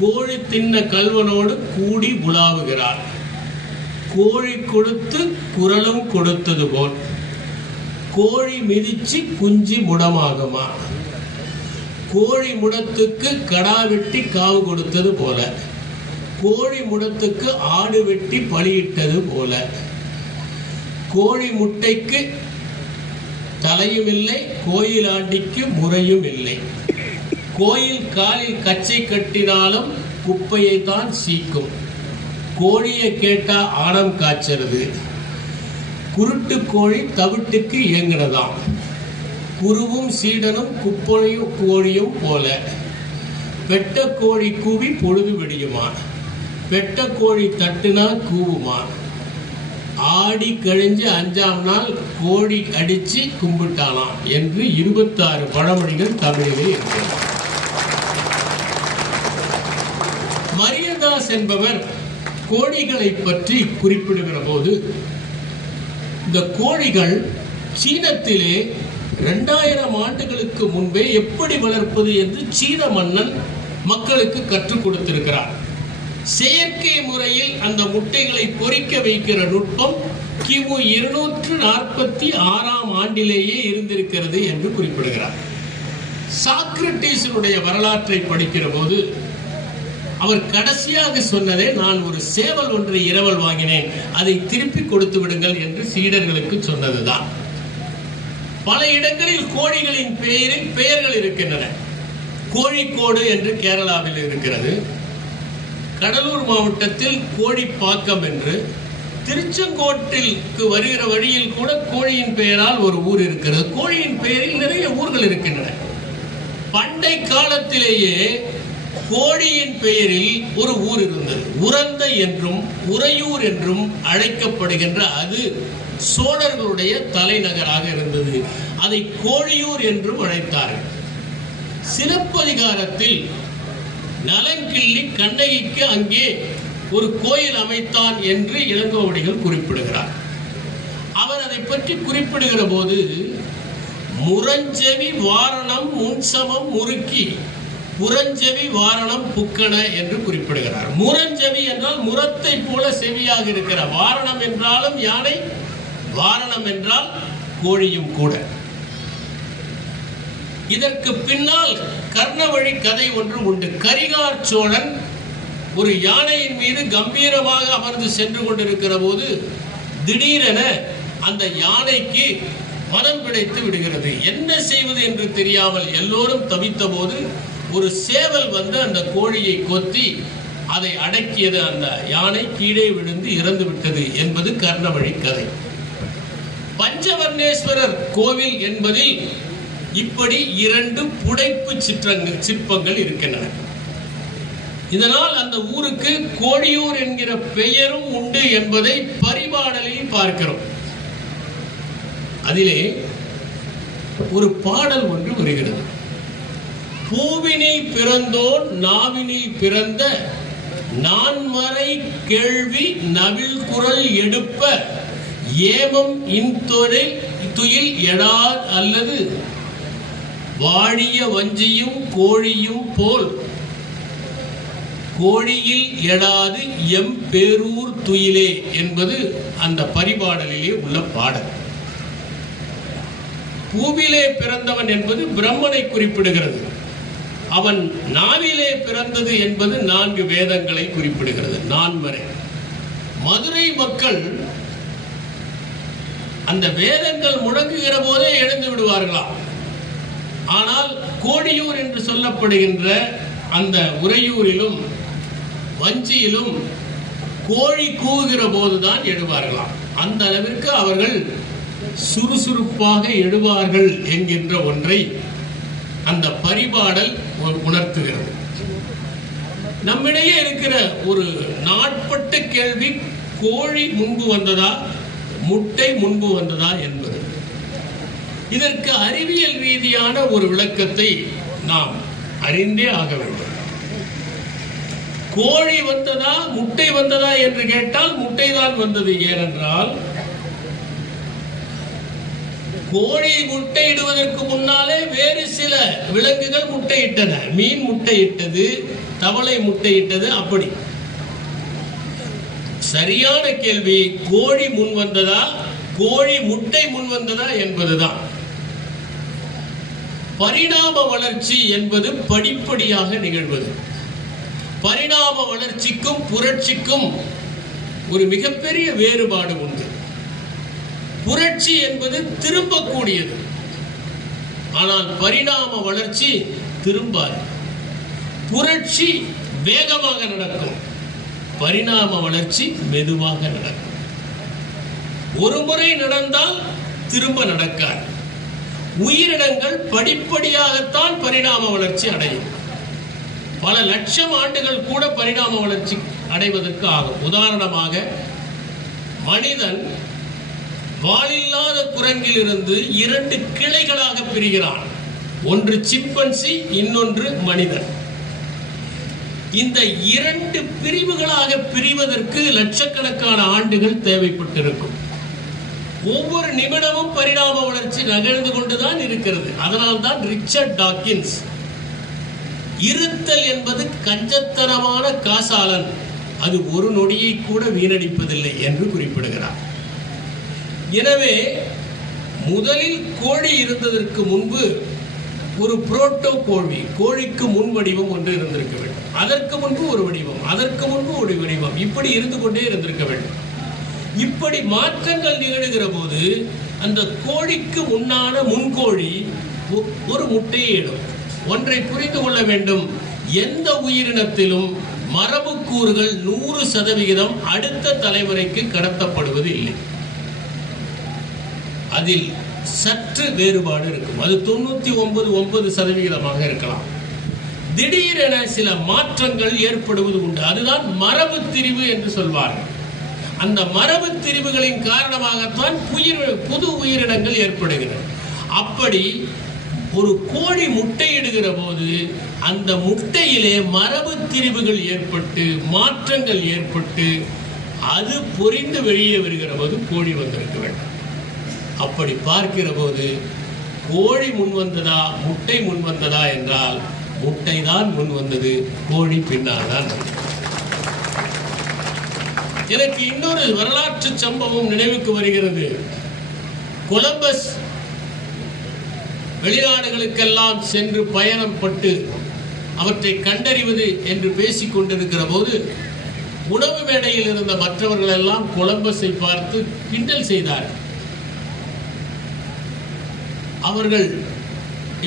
கோழி தின்ன கல்வனோடு கூடி உலாவுகிறார். கோழி கொடுத்து குரலும் கொடுத்தது போல் கோழி மிதிச்சு குஞ்சு முடமாகுமா? கோழி முடத்துக்கு கடா வெட்டி காவு கொடுத்தது போல கோழி முடத்துக்கு ஆடு வெட்டி பலியிட்டது போல கோழி முட்டைக்கு தலையும் இல்லை, கோயில் ஆண்டிக்கு முறையும் இல்லை. கோயில் காலில் கச்சை கட்டினாலும் குப்பையை தான் சீக்கும். கோழியை கேட்டா ஆணம் காய்ச்சறது. குருட்டு கோழி தவிட்டுக்கு இயங்குறதாம். குருவும் சீடனும் குப்பையும் கோழியும் போல பெட்ட கோழி கூவி பொழுது விடியுமா? பெட்ட கோழி தட்டுனா கூவுமா? ஆடி கழிஞ்சு 5ஆம் நாள் கோழி அடிச்சு கும்பிட்டாலாம் என்று 26 பழமொழிகள் தமிழிலே இருக்கிறது. மரியதாஸ் என்பவர் கோழிகளை பற்றி குறிப்பிடுகிற போது, இந்த கோழிகள் சீனத்திலே 2000 ஆண்டுகளுக்கு முன்பே எப்படி வளர்ப்பது என்று சீன மன்னன் மக்களுக்கு கற்றுக் கொடுத்திருக்கிறார். செயற்கை முறையில் அந்த முட்டைகளை பொறிக்க வைக்கிற நுட்பம் கிமு 246ஆம் ஆண்டிலேயே இருந்திருக்கிறது என்று குறிப்பிடுகிறார். சாக்ரட்டிஸினுடைய வரலாற்றை படிக்கிற போது அவர் கடைசியாக சொன்னதே, நான் ஒரு சேவல் ஒன்றை இரவல் வாங்கினேன், அதை திருப்பி கொடுத்து விடுங்கள் என்று சீடர்களுக்கு சொன்னதுதான். பல இடங்களில் கோழிகளின் பெயரில் பெயர்கள் இருக்கின்றன. கோழிக்கோடு என்று கேரளாவில் இருக்கிறது. கடலூர் மாவட்டத்தில் கோழிப்பாக்கம் என்று, திருச்செங்கோட்டிற்கு வருகிற வழியில் கூட கோழியின் பெயரால் ஒரு ஊர் இருக்கிறது. கோழியின் பெயரில் நிறைய ஊர்கள் இருக்கின்றன. பண்டை காலத்திலேயே கோழியின் பெயரில் ஒரு ஊர் இருந்தது. உரந்தை என்றும் உறையூர் என்றும் அழைக்கப்படுகின்ற அது சோழர்களுடைய தலைநகராக இருந்தது. அதை கோழியூர் என்றும் அழைத்தார்கள். சிலப்பதிகாரத்தில் நலங்கிள்ளி கண்ணகிக்கு அங்கே ஒரு கோயில் அமைத்தான் என்று இளங்கோவடிகள் குறிப்பிடுகிறார். அவர் அதை பற்றி குறிப்பிடுகிற போது, முரஞ்செவி வாரணம் முன்சமம் முறுக்கி புரஞ்செவி வாரணம் புக்கன என்று குறிப்பிடுகிறார். முரஞ்செவி என்றால் முரத்தை போல செவியாக இருக்கிற, வாரணம் என்றாலும் யானை, வாரணம் என்றால் கோழியும் கூட. இதற்கு பின்னால் கர்ணவழி கதை ஒன்று உண்டு. கரிகார் சோழன் ஒரு யானையின் மீது கம்பீரமாக அமர்ந்து சென்று கொண்டிருக்கிற போது திடீரென அந்த யானைக்கு மனம் பிடித்து விடுகிறது. என்ன செய்வது என்று தெரியாமல் எல்லோரும் தவித்த போது ஒரு சேவல் வந்து அந்த கோழியை கொத்தி அதை அடக்கியது. அந்த யானை கீழே விழுந்து இறந்து விட்டது என்பது கர்ணவழி கதை. பஞ்சவர்ணேஸ்வரர் கோவில் என்பதில் இப்படி 2 புடைப்பு சிற்பங்கள் இருக்கின்றன. இதனால் அந்த ஊருக்கு கோழியூர் என்கிற பெயரும் உண்டு என்பதை பரிபாடலில் பார்க்கிறோம். அதிலே ஒரு பாடல் ஒன்று வருகிறது. பூவினில் பிறந்தோன் நாவினில் பிறந்த நான்மறை கேள்வி நவில் குரல் எடுப்ப ஏமம் இன்தொழில் துயில் எடார் அல்லது வாழிய வஞ்சியும் கோழியும் போல் கோழியில் எடாது எம் பேரூர் துயிலே என்பது அந்த பரிபாடலிலே உள்ள பாடல். பூவிலே பிறந்தவன் என்பது பிரம்மனை குறிப்பிடுகிறது. அவன் நாவிலே பிறந்தது என்பது 4 வேதங்களை குறிப்பிடுகிறது, நான்மறை. மதுரை மக்கள் அந்த வேதங்கள் முழங்குகிற போதே எழுந்து விடுவார்களாம். ஆனால் கோழியூர் என்று சொல்லப்படுகின்ற அந்த உறையூரிலும் வஞ்சியிலும் கோழி கூவுகிற போதுதான் எழுவார்களாம். அந்த அளவிற்கு அவர்கள் சுறுசுறுப்பாக எழுவார்கள் என்கின்ற ஒன்றை அந்த பரிபாடல் உணர்த்துகிறது. நம்மிடையே இருக்கிற ஒரு நாட்பட்ட கேள்வி, கோழி முன்பு வந்ததா முட்டை முன்பு வந்ததா என்பது. இதற்கு அறிவியல் ரீதியான ஒரு விளக்கத்தை நாம் அறிந்தே ஆக வேண்டும். கோழி வந்ததா முட்டை வந்ததா என்று கேட்டால் முட்டைதான் வந்தது. ஏனென்றால் கோழி முட்டையிடுவதற்கு முன்னாலே வேறு சில விலங்குகள் முட்டையிட்டன. மீன் முட்டையிட்டது, தவளை முட்டையிட்டது. அப்படி சரியான கேள்வி, கோழி முன் வந்ததா கோழி முட்டை முன் வந்ததா என்பதுதான். பரிணாம வளர்ச்சி என்பது படிப்படியாக நிகழ்வது. பரிணாம வளர்ச்சிக்கும் புரட்சிக்கும் ஒரு மிகப்பெரிய வேறுபாடு உண்டு. புரட்சி என்பது திரும்பக்கூடியது, ஆனால் பரிணாம வளர்ச்சி திரும்பாது. புரட்சி வேகமாக நடக்கும், பரிணாம வளர்ச்சி மெதுவாக நடக்கும். ஒரு முறை நடந்தால் திரும்ப நடக்காது. உயிரினங்கள் படிப்படியாகத்தான் பரிணாம வளர்ச்சி அடையும். பல லட்சம் ஆண்டுகள் கூட பரிணாம வளர்ச்சி அடைவதற்கு ஆகும். உதாரணமாக, மனிதன் வாலில்லாத குரங்கிலிருந்து 2 கிளைகளாக பிரிகிறான். ஒன்று சிம்பன்சி, இன்னொன்று மனிதன். இந்த 2 பிரிவுகளாக பிரிவதற்கு லட்சக்கணக்கான ஆண்டுகள் தேவைப்பட்டிருக்கும். ஒவ்வொரு நிமிடமும் பரிணாம வளர்ச்சி நகர்ந்து கொண்டுதான் இருக்கிறது. அதனால்தான் ரிச்சர்ட் டாக்கின்ஸ் இருத்தல் என்பது கஞ்சத்தனமான காசாளன், அது ஒரு நொடியை கூட வீணடிப்பதில்லை என்று குறிப்பிடுகிறார். எனவே முதலில் கோழி இருந்ததற்கு முன்பு ஒரு புரோட்டோ கோழி, கோழிக்கு முன் வடிவம் ஒன்று இருந்திருக்க வேண்டும். அதற்கு முன்பு ஒரு வடிவம், அதற்கு முன்பு ஒரு வடிவம், இப்படி இருந்து கொண்டே இருந்திருக்க வேண்டும். இப்படி மாற்றங்கள் நிகழ்கிற போது அந்த கோழிக்கு முன்னான முன்கோழி ஒரு முட்டையை இடும். ஒன்றை புரிந்து கொள்ள வேண்டும், எந்த உயிரினத்திலும் மரபு கூறுகள் 100% அடுத்த தலைமுறைக்கு கடத்தப்படுவது இல்லை. அதில் சற்று வேறுபாடு இருக்கும். அது 99.9% இருக்கலாம். திடீரென சில மாற்றங்கள் ஏற்படுவது உண்டு. அதுதான் மரபு திரிவு என்று சொல்வார்கள். அந்த மரபு திரிவுகளின் காரணமாகத்தான் புது உயிரினங்கள் ஏற்படுகிறது. அப்படி ஒரு கோழி முட்டையிடுகிற போது அந்த முட்டையிலே மரபு திரிவுகள் ஏற்பட்டு மாற்றங்கள் ஏற்பட்டு அது பொரிந்து வெளியே வருகிற போது கோழி வந்திருக்க வேண்டும். அப்படி பார்க்கிற போது கோழி முன் வந்ததா முட்டை முன் வந்ததா என்றால் முட்டை தான் முன் வந்தது, கோழி பின்னால் தான். எனக்கு இன்னொரு வரலாற்று சம்பவம் நினைவுக்கு வருகிறது. கொலம்பஸ் வெளிநாடுகளுக்கெல்லாம் சென்று பயணம் பட்டு அவற்றை கண்டறிவது என்று பேசிக் கொண்டிருக்கிற போது உணவு மேடையில் இருந்த மற்றவர்கள் எல்லாம் கொலம்பஸை பார்த்து கிண்டல் செய்தார்கள். அவர்கள்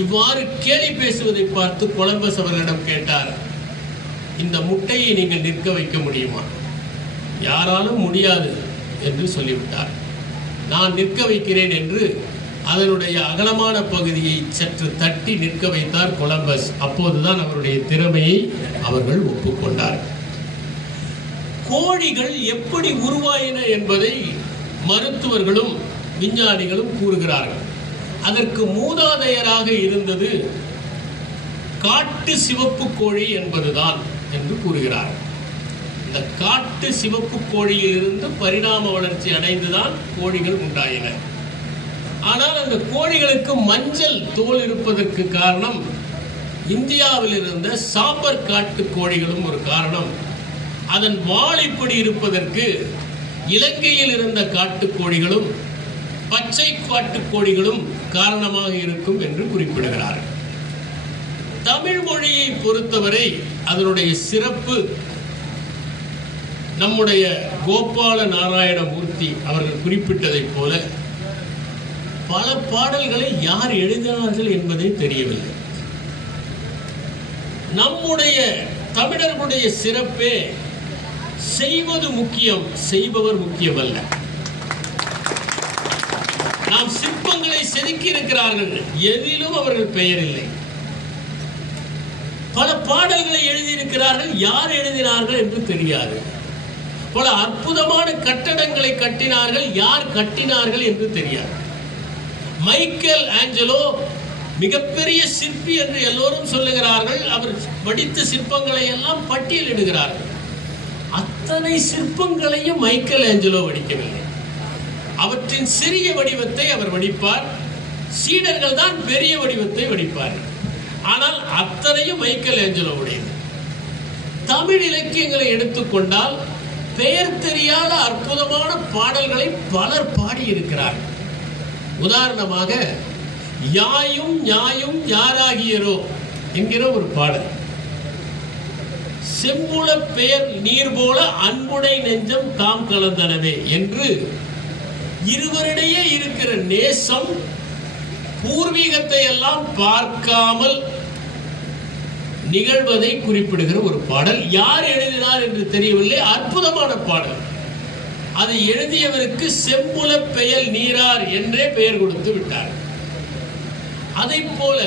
இவ்வாறு கேலி பேசுவதை பார்த்து கொலம்பஸ் அவர்களிடம் கேட்டார், இந்த முட்டையை நீங்கள் நிற்க வைக்க முடியுமா? யாராலும் முடியாது என்று சொல்லிவிட்டார். நான் நிற்க வைக்கிறேன் என்று அதனுடைய அகலமான பகுதியை சற்று தட்டி நிற்க வைத்தார் கொலம்பஸ். அப்போதுதான் அவருடைய திறமையை அவர்கள் ஒப்புக்கொண்டார்கள். கோழிகள் எப்படி உருவாயின என்பதை மருத்துவர்களும் விஞ்ஞானிகளும் கூறுகிறார்கள். அதற்கு மூதாதையராக இருந்தது காட்டு சிவப்பு கோழி என்பதுதான் என்று கூறுகிறார்கள். இந்த காட்டு சிவப்பு கோழியில் இருந்து பரிணாம வளர்ச்சி அடைந்துதான் கோழிகள் உண்டாயின. ஆனால் அந்த கோழிகளுக்கு மஞ்சள் தோல் இருப்பதற்கு காரணம் இந்தியாவில் இருந்த சாம்பர் காட்டு கோழிகளும் ஒரு காரணம். அதன் வால் இப்படி இருப்பதற்கு இலங்கையில் இருந்த காட்டு கோழிகளும் பச்சை காட்டு கோழிகளும் காரணமாக இருக்கும் என்று குறிப்பிடுகிறார்கள். தமிழ் மொழியை பொறுத்தவரை அதனுடைய சிறப்பு நம்முடைய கோபால நாராயணமூர்த்தி அவர்கள் குறிப்பிட்டதைப் போல பல பாடல்களை யார் எழுதினார்கள் என்பதே தெரியவில்லை. நம்முடைய தமிழர்களுடைய சிறப்பே செய்வது முக்கியம், செய்பவர் முக்கியமல்ல. நாம் சிற்பங்களை செதுக்கி இருக்கிறார்கள், எதிலும் அவர்கள் பெயர் இல்லை. பல பாடல்களை எழுதியிருக்கிறார்கள், யார் எழுதினார்கள் என்று தெரியாது. பல அற்புதமான கட்டடங்களை கட்டினார்கள், யார் கட்டினார்கள் என்று தெரியாது. மைக்கேல் ஆஞ்சலோ மிகப்பெரிய சிற்பி என்று எல்லோரும் சொல்லுகிறார்கள். அவர் வடித்த சிற்பங்களை எல்லாம் பட்டியலிடுகிறார்கள். அத்தனை சிற்பங்களையும் மைக்கேல் ஆஞ்சலோ வடிக்கவில்லை. அவற்றின் சிறிய வடிவத்தை அவர் வடிப்பார், சீடர்கள் தான் பெரிய வடிவத்தை வடிப்பார்கள். ஆனால் அத்தனையும் மைக்கேல் ஏஞ்சலோவுடையது. தமிழ் இலக்கியங்களை எடுத்துக்கொண்டால் பெயர் தெரியாத அற்புதமான பாடல்களை பலர் பாடியிருக்கிறார்கள். உதாரணமாக யாயும் ஞாயும் யாராகியரோ என்கிற ஒரு பாடல், செம்புல பெயர் நீர் போல அன்புடை நெஞ்சம் தாம் கலந்தனவே என்று இருவரிடையே இருக்கிற நேசம் பூர்வீகத்தை எல்லாம் பார்க்காமல் நிகழ்வதை குறிப்பிடுகிற ஒரு பாடல். யார் எழுதினார் என்று தெரியவில்லை, அற்புதமான பாடல். அதை எழுதியவருக்கு செம்புல பெயர் நீரார் என்றே பெயர் கொடுத்து விட்டார். அதை போல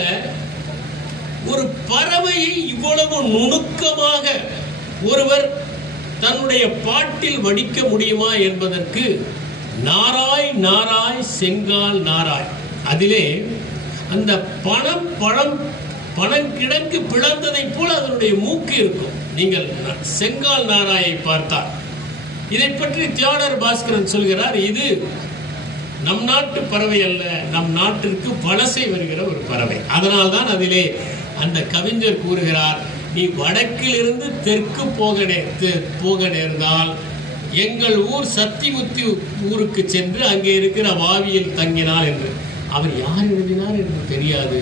ஒரு பறவையை இவ்வளவு நுணுக்கமாக ஒருவர் தன்னுடைய பாட்டில் வடிக்க முடியுமா என்பதற்கு நாராய் நாராய் செங்கால் நாராய், அதிலே அந்த பனங்கிழங்கு பிளந்ததை போல அதனுடைய மூக்கு இருக்கும். நீங்கள் செங்கால் நாராயை பார்த்தால், இதை பற்றி தியாடர் பாஸ்கரன் சொல்கிறார், இது நம் நாட்டு பறவை அல்ல, நம் நாட்டிற்கு வலசை வருகிற ஒரு பறவை. அதனால்தான் அதிலே அந்த கவிஞர் கூறுகிறார், நீ வடக்கிலிருந்து தெற்கு போக நேர்ந்தால் எங்கள் ஊர் சத்திமுத்தி ஊருக்கு சென்று அங்கே இருக்கிற வாவியில் தங்கினார் என்று. அவர் யார் எழுதினார் என்று தெரியாது,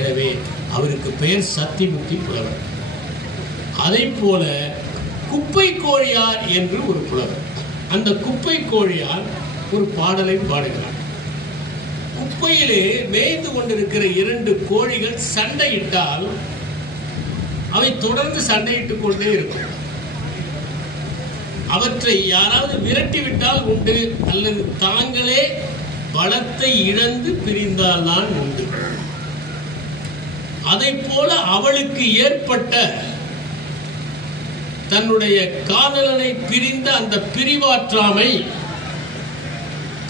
எனவே அவருக்கு பெயர் சத்திமுத்தி புலவர். அதை போல குப்பை கோழியார் என்று ஒரு புலவர், அந்த குப்பை கோழியார் ஒரு பாடலை பாடுகிறார். குப்பையிலே மேய்ந்து கொண்டிருக்கிற 2 கோழிகள் சண்டையிட்டால் அவை தொடர்ந்து சண்டையிட்டுக் கொண்டே இருக்கும். அவற்றை யாராவது விரட்டிவிட்டால் உண்டு, அல்லது தாங்களே பலத்தை இழந்து பிரிந்தால்தான் உண்டு. அதை போல அவளுக்கு ஏற்பட்ட தன்னுடைய காதலனை பிரிந்த அந்த பிரிவாற்றாமை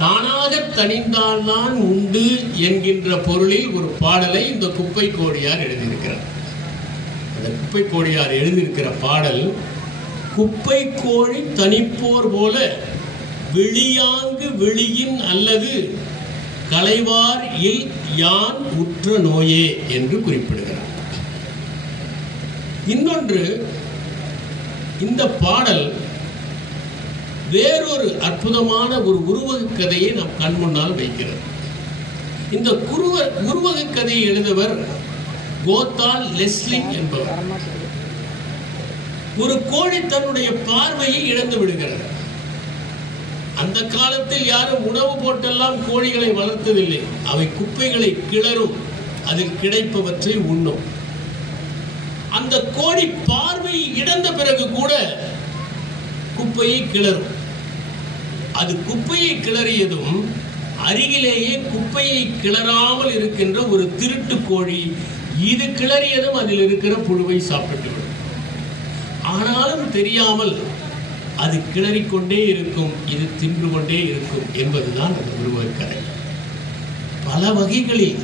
தானாக தணிந்தால்தான் உண்டு என்கின்ற பொருளில் ஒரு பாடலை இந்த குப்பை கோழியார் எழுதியிருக்கிறார். அந்த குப்பை கோழியார் எழுதியிருக்கிற பாடல், குப்பை கோழி தனிப்போர் போல வெளியாங்கு வெளியின் அல்லது களைவார் இல் யான் உற்ற நோயே என்று குறிப்பிடுகிறார். இன்னொன்று, இந்த பாடல் வேறொரு அற்புதமான ஒரு உருவக கதையை நம் கண் முன்னால் வைக்கிறது. இந்த உருவக கதையை எழுதவர் கோத்தால் லெஸ்லிங் என்பவர். ஒரு கோழி தன்னுடைய பார்வையை இழந்து விடுகிறது. அந்த காலத்தில் யாரும் உணவு போட்டெல்லாம் கோழிகளை வளர்த்ததில்லை. அவை குப்பைகளை கிளறும், அதில் கிடைப்பவற்றை உண்ணும். அந்த கோழி பார்வை இழந்த பிறகு கூட குப்பையை கிளறும். அது குப்பையை கிளறியதும் அருகிலேயே குப்பையை கிளறாமல் இருக்கின்ற ஒரு திருட்டு கோழி இது கிளறியதும் அதில் இருக்கிற புழுவை சாப்பிட்டுவிடும். ஆனாலும் தெரியாமல் அது கிளறிக்கொண்டே இருக்கும், இது தின்று கொண்டே இருக்கும் என்பதுதான் அந்த உருவக கதை. பல வகைகளில்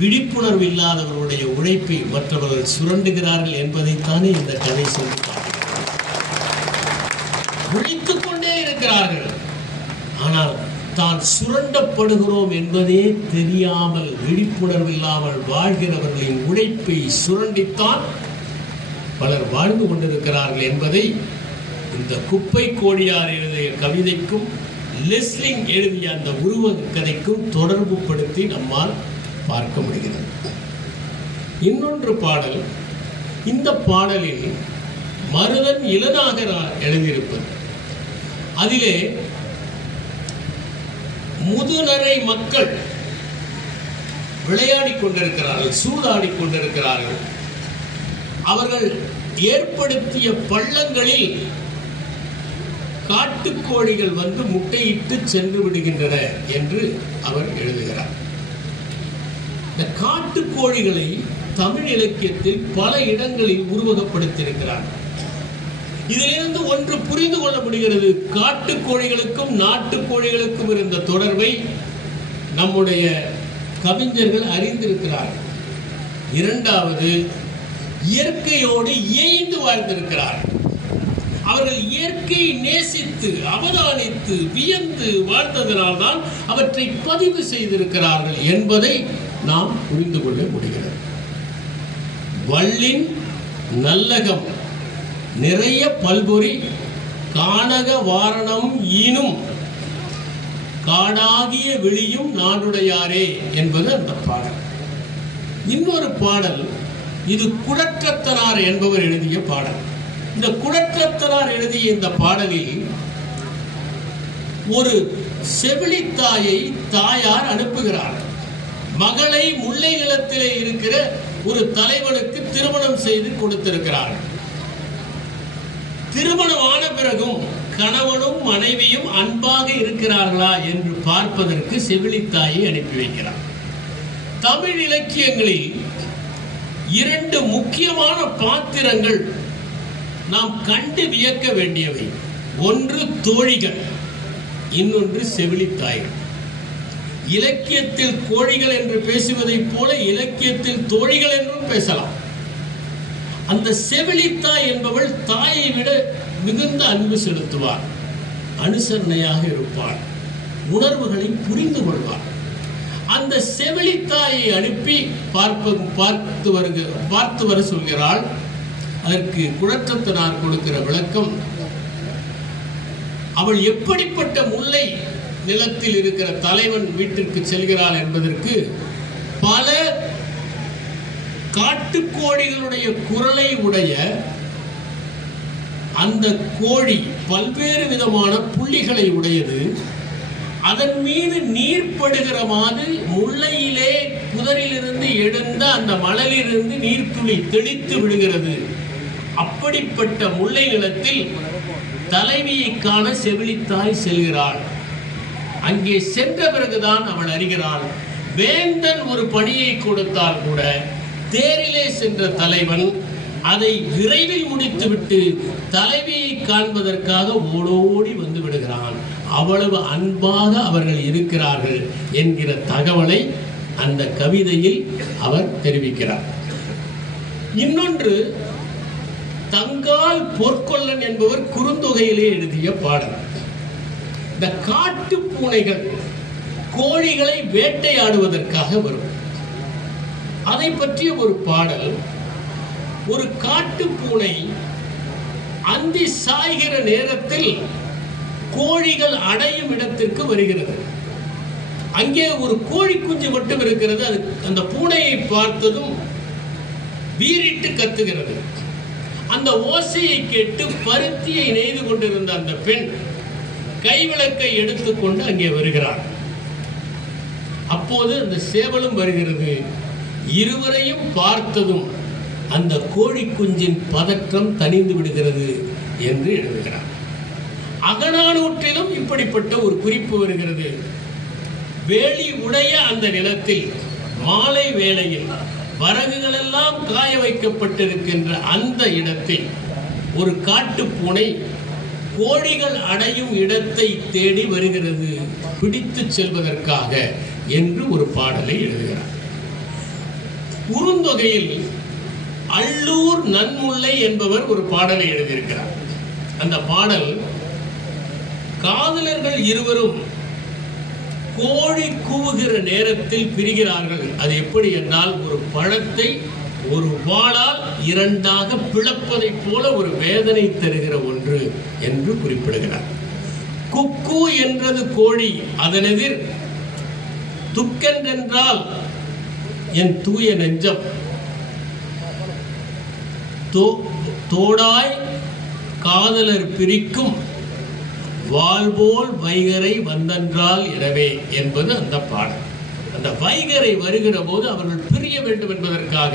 விழிப்புணர்வு இல்லாதவர்களுடைய உழைப்பை மற்றவர்கள் சுரண்டுகிறார்கள் என்பதைத்தானே இந்த கதை சொல்லி உழைத்துக் கொண்டே இருக்கிறார்கள். ஆனால் தான் சுரண்டப்படுகிறோம் என்பதே தெரியாமல் விழிப்புணர்வு இல்லாமல் வாழ்கிறவர்களின் உழைப்பை சுரண்டித்தான் பலர் வாழ்ந்து கொண்டிருக்கிறார்கள் என்பதை இந்த குப்பை கோழியார் எழுதிய கவிதைக்கும் லெஸ்லிங் எழுதிய அந்த உருவக கதைக்கும் தொடர்பு படுத்தி நம்மால் பார்க்க முடிகிறது. இன்னொன்று பாடல், இந்த பாடலில் மருதன் இளநாகரார் எழுதியிருப்பது. அதிலே முதுநரை மக்கள் விளையாடிக் கொண்டிருக்கிறார்கள், சூதாடிக் கொண்டிருக்கிறார்கள். அவர்கள் ஏற்படுத்திய பள்ளங்களில் காட்டுக்கோழிகள் வந்து முட்டையிட்டு சென்று விடுகின்றன என்று அவர் எழுதுகிறார். இந்த காட்டுக்கோழிகளை தமிழ் இலக்கியத்தில் பல இடங்களில் உருவகப்படுத்தியிருக்கிறார். இதிலிருந்து ஒன்று புரிந்து கொள்ள முடிகிறது, காட்டுக்கோழிகளுக்கும் நாட்டுக்கோழிகளுக்கும் இருந்த தொடர்பை நம்முடைய கவிஞர்கள் அறிந்திருக்கிறார்கள். இரண்டாவது, இயற்கையோடு இயைந்து வாழ்ந்திருக்கிறார். அவர்கள் இயற்கையை நேசித்து அவதானித்து வியந்து வாழ்ந்ததனால்தான் அவற்றை பதிவு செய்திருக்கிறார்கள் என்பதை நாம் புரிந்து கொள்ள முடிகிறது. வள்ளின் நல்லகம் நிறைய பல்பொறி காணக வாரணம் ஈனும் காடாகிய விழியும் நாடுடையாரே என்பது அந்த பாடல். இன்னொரு பாடல், இது குடற்றத்தனார் என்பவர் எழுதிய பாடல். இந்த குடற்றத்தனார் எழுதிய இந்த பாடலில் ஒரு செவிலித்தாயை தாயார் அனுப்புகிறார். மகளை முல்லை நிலத்திலே இருக்கிற ஒரு தலைவனுக்கு திருமணம் செய்து கொடுத்திருக்கிறார். திருமணம் ஆன பிறகும் கணவனும் மனைவியும் அன்பாக இருக்கிறார்களா என்று பார்ப்பதற்கு செவிலித்தாயை அனுப்பி வைக்கிறார். தமிழ் இலக்கியங்களில் 2 முக்கியமான பாத்திரங்கள் நாம் கண்டு வியக்க வேண்டியவை. ஒன்று தோழிகள், இன்னொன்று செவிலித்தாய்கள். இலக்கியத்தில் கோழிகள் என்று பேசுவதைப் போல இலக்கியத்தில் தோழிகள் என்றும் பேசலாம். அந்த செவிலித்தாய் என்பவள் தாயை விட மிகுந்த அன்பு செலுத்துவார், அனுசரணையாக இருப்பார், உணர்வுகளை புரிந்து கொள்வார். அந்த செவிலித்தாயை அனுப்பி பார்த்து வர சொல்கிறாள். அதற்கு குடற்றத்தனார் கொடுக்கிற விளக்கம், அவள் எப்படிப்பட்ட முல்லை நிலத்தில் இருக்கிற தலைவன் வீட்டிற்கு செல்கிறாள் என்பதற்கு பல காட்டுக்கோழிகளுடைய குரலை உடைய அந்த கோழி பல்வேறு விதமான புள்ளிகளை உடையது. அதன் மீது நீர் படுகிற மாதிரி முல்லையிலே புதரிலிருந்து எழுந்த அந்த மணலிலிருந்து நீர்த்துளி தெளித்து விடுகிறது. அப்படிப்பட்ட முல்லை நிலத்தில் தலைவியை காண செவிலித்தாய் செல்கிறாள். அங்கே சென்ற பிறகுதான் அவள் அறிகிறாள், வேந்தன் ஒரு பணியை கொடுத்தால் கூட தேரிலே சென்ற தலைவன் அதை விரைவில் முடித்துவிட்டு தலைவியை காண்பதற்காக ஓடோடி வந்து விடுகிறான். அவ்வளவு அன்பாக அவர்கள் இருக்கிறார்கள் என்கிற தகவலை அந்த கவிதையில் அவர் தெரிவிக்கிறார். இன்னொன்று, தங்கால் பொற்கொல்லன் என்பவர் குறுந்தொகையிலே எழுதிய பாடல். இந்த காட்டு பூனைகள் கோழிகளை வேட்டையாடுவதற்காக வரும். அதை பற்றிய ஒரு பாடல். ஒரு காட்டு பூனை அந்தி சாய்கிற நேரத்தில் கோழிகள் அடையும் இடத்திற்கு வருகிறது. அங்கே ஒரு கோழி குஞ்சு மட்டும் இருக்கிறது. அது அந்த பூனையை பார்த்ததும் வீறிட்டு கத்துகிறது. அந்த ஓசையை கேட்டு பருத்தியை நெய்து கொண்டிருந்த அந்த பெண் கைவிளக்கை எடுத்துக்கொண்டு அங்கே வருகிறார். அப்போது அந்த சேவலும் வருகிறது. இருவரையும் பார்த்ததும் அந்த கோழி குஞ்சின் பதற்றம் தணிந்து விடுகிறது என்று எழுதுகிறார். அகநானூற்றிலும் இப்படிப்பட்ட ஒரு குறிப்பு வருகிறது. வேலி உடைய அந்த நிலத்தில் மாலை வேளையில் வரகுகள் எல்லாம் காய வைக்கப்பட்டிருக்கின்ற அந்த இடத்தில் ஒரு காட்டு பூனை கோழிகள் அடையும் இடத்தை தேடி வருகிறது, பிடித்து செல்வதற்காக என்று ஒரு பாடலை எழுதுகிறார். குறுந்தொகையில் அள்ளூர் நன்முல்லை என்பவர் ஒரு பாடலை எழுதியிருக்கிறார். அந்த பாடல், காதலர்கள் இருவரும் கோழி கூவுகிற நேரத்தில் பிரிகிறார்கள். அது எப்படி என்றால், ஒரு பழத்தை ஒரு வாளால் இரண்டாக பிளப்பதை போல ஒரு வேதனை தருகிற ஒன்று என்று குறிப்பிடுகிறார். குக்கு என்றது கோழி, அதனெதிர் துக்கென்றென்றால் என் தூய நெஞ்சம், தோடாய் காதலர் பிரிக்கும் வாழ்போல் வைகரை வந்தென்றால் எனவே என்பது அந்த பாடல். அந்த வைகரை வருகிற போது அவர்கள் பிரிய வேண்டும் என்பதற்காக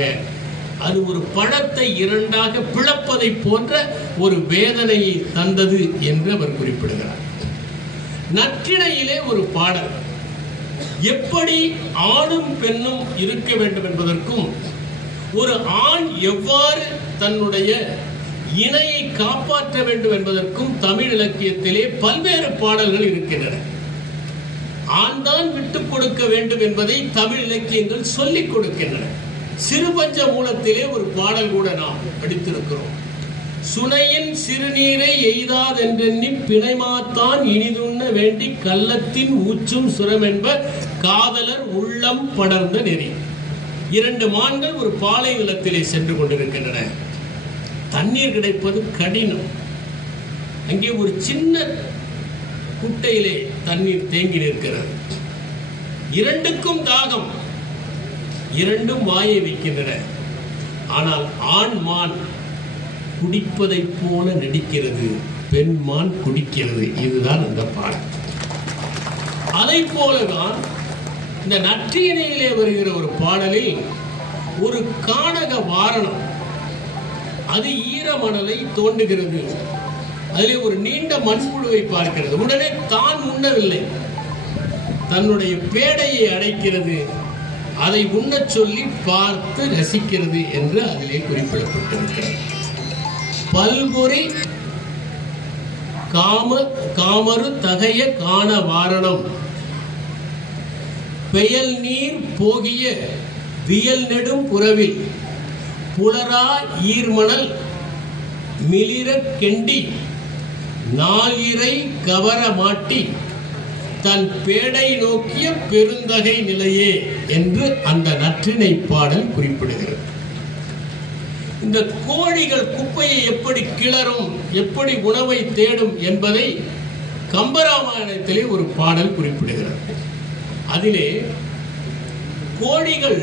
அது ஒரு பழத்தை இரண்டாக பிளப்பதை போன்ற ஒரு வேதனையை தந்தது என்று அவர் குறிப்பிடுகிறார். நற்றிணையிலே ஒரு பாடல் எப்படி ஆணும் பெண்ணும் இருக்க வேண்டும் என்பதற்கும், ஒரு ஆண் எவ்வாறு தன்னுடைய இணையை காப்பாற்ற வேண்டும் என்பதற்கும் தமிழ் இலக்கியத்திலே பல்வேறு பாடல்கள் இருக்கின்றன. ஆண் தான் விட்டுக் கொடுக்க வேண்டும் என்பதை தமிழ் இலக்கியங்கள் சொல்லிக் கொடுக்கின்றன. சிறுபஞ்ச மூலத்திலே ஒரு பாடல் கூட நாம் படித்திருக்கிறோம். சுனையின் சிறுநீரை எய்தாதென்றெண்ணி பிணைமாத்தான் இனிதுண்ண வேண்டி கள்ளத்தின் ஊச்சும் சுரமென்ப காதலர் உள்ளம் படர்ந்த நெறி. 2 மான்கள் ஒரு பாலை நிலத்திலே சென்று கொண்டிருக்கின்றன. தண்ணீர் கிடைப்பது கடினம். அங்கே ஒரு சின்ன குட்டையிலே தண்ணீர் தேங்கி நிற்கிறது. 2க்கும் தாகம். 2ம் வாயை வைக்கின்றன. ஆனால் ஆண் மான் குடிப்பதை போல நடிக்கிறது, பெண் மான் குடிக்கிறது. இதுதான் அந்த பாடல். அதை போலதான் இந்த நற்றிணையிலே வருகிற ஒரு பாடலில் ஒரு கானக வாரணம், அது ஈரமணலை தோண்டுகிறது. அதிலே ஒரு நீண்ட மண்புழுவை பார்க்கிறது. உடனே தான் உண்ணவில்லை, தன்னுடைய பேடையை அடைக்கிறது. அதை உண்ணச் சொல்லி பார்த்து ரசிக்கிறது என்று அதிலே குறிப்பிடப்பட்டிருக்கிறது. பல்பொறி காமரு தகைய காண வாரணம் பெயல் நீர் போகிய வியல் நெடும் புறவில் புலரா ஈர்மணல் மிளிர கெண்டி நாயிரை கவர மாட்டி தன் பேடை நோக்கிய பெருந்தகை நிலையே என்று அந்த நற்றிணை பாடல் குறிப்பிடுகிறது. இந்த கோழிகள் குப்பையை எப்படி கிளறும், எப்படி உணவை தேடும் என்பதை கம்பராமாயணத்திலே ஒரு பாடல் குறிப்பிடுகிறது. அதிலே கோழிகள்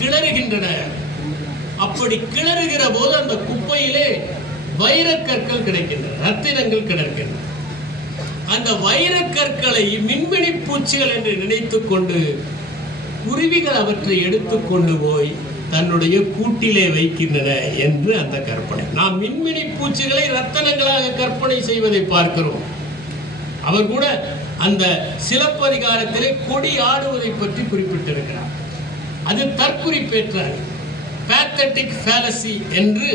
கிளறுகின்றன. அப்படி கிளறுகிற போது அந்த குப்பையிலே வைரக்கற்கள் கிடைக்கின்றன, ரத்தினங்கள் கிடைக்கின்றன. அந்த வைரக்கற்களை மின்மினி பூச்சிகள் என்று நினைத்துக் கொண்டு குருவிகள் அவற்றை எடுத்துக்கொண்டு போய் தன்னுடைய கூட்டிலே வைக்கின்றன என்று அந்த கற்பனை. நாம் மின்மினி பூச்சிகளை ரத்தனங்களாக கற்பனை செய்வதை பார்க்கிறோம். அவர் கூட அந்த சிலப்பதிகாரத்திலே கொடி ஆடுவதை பற்றி குறிப்பிட்டிருக்கிறார். அது தற்குறிப்பேற்றார், பேத்தட்டிக் ஃபேலசி என்று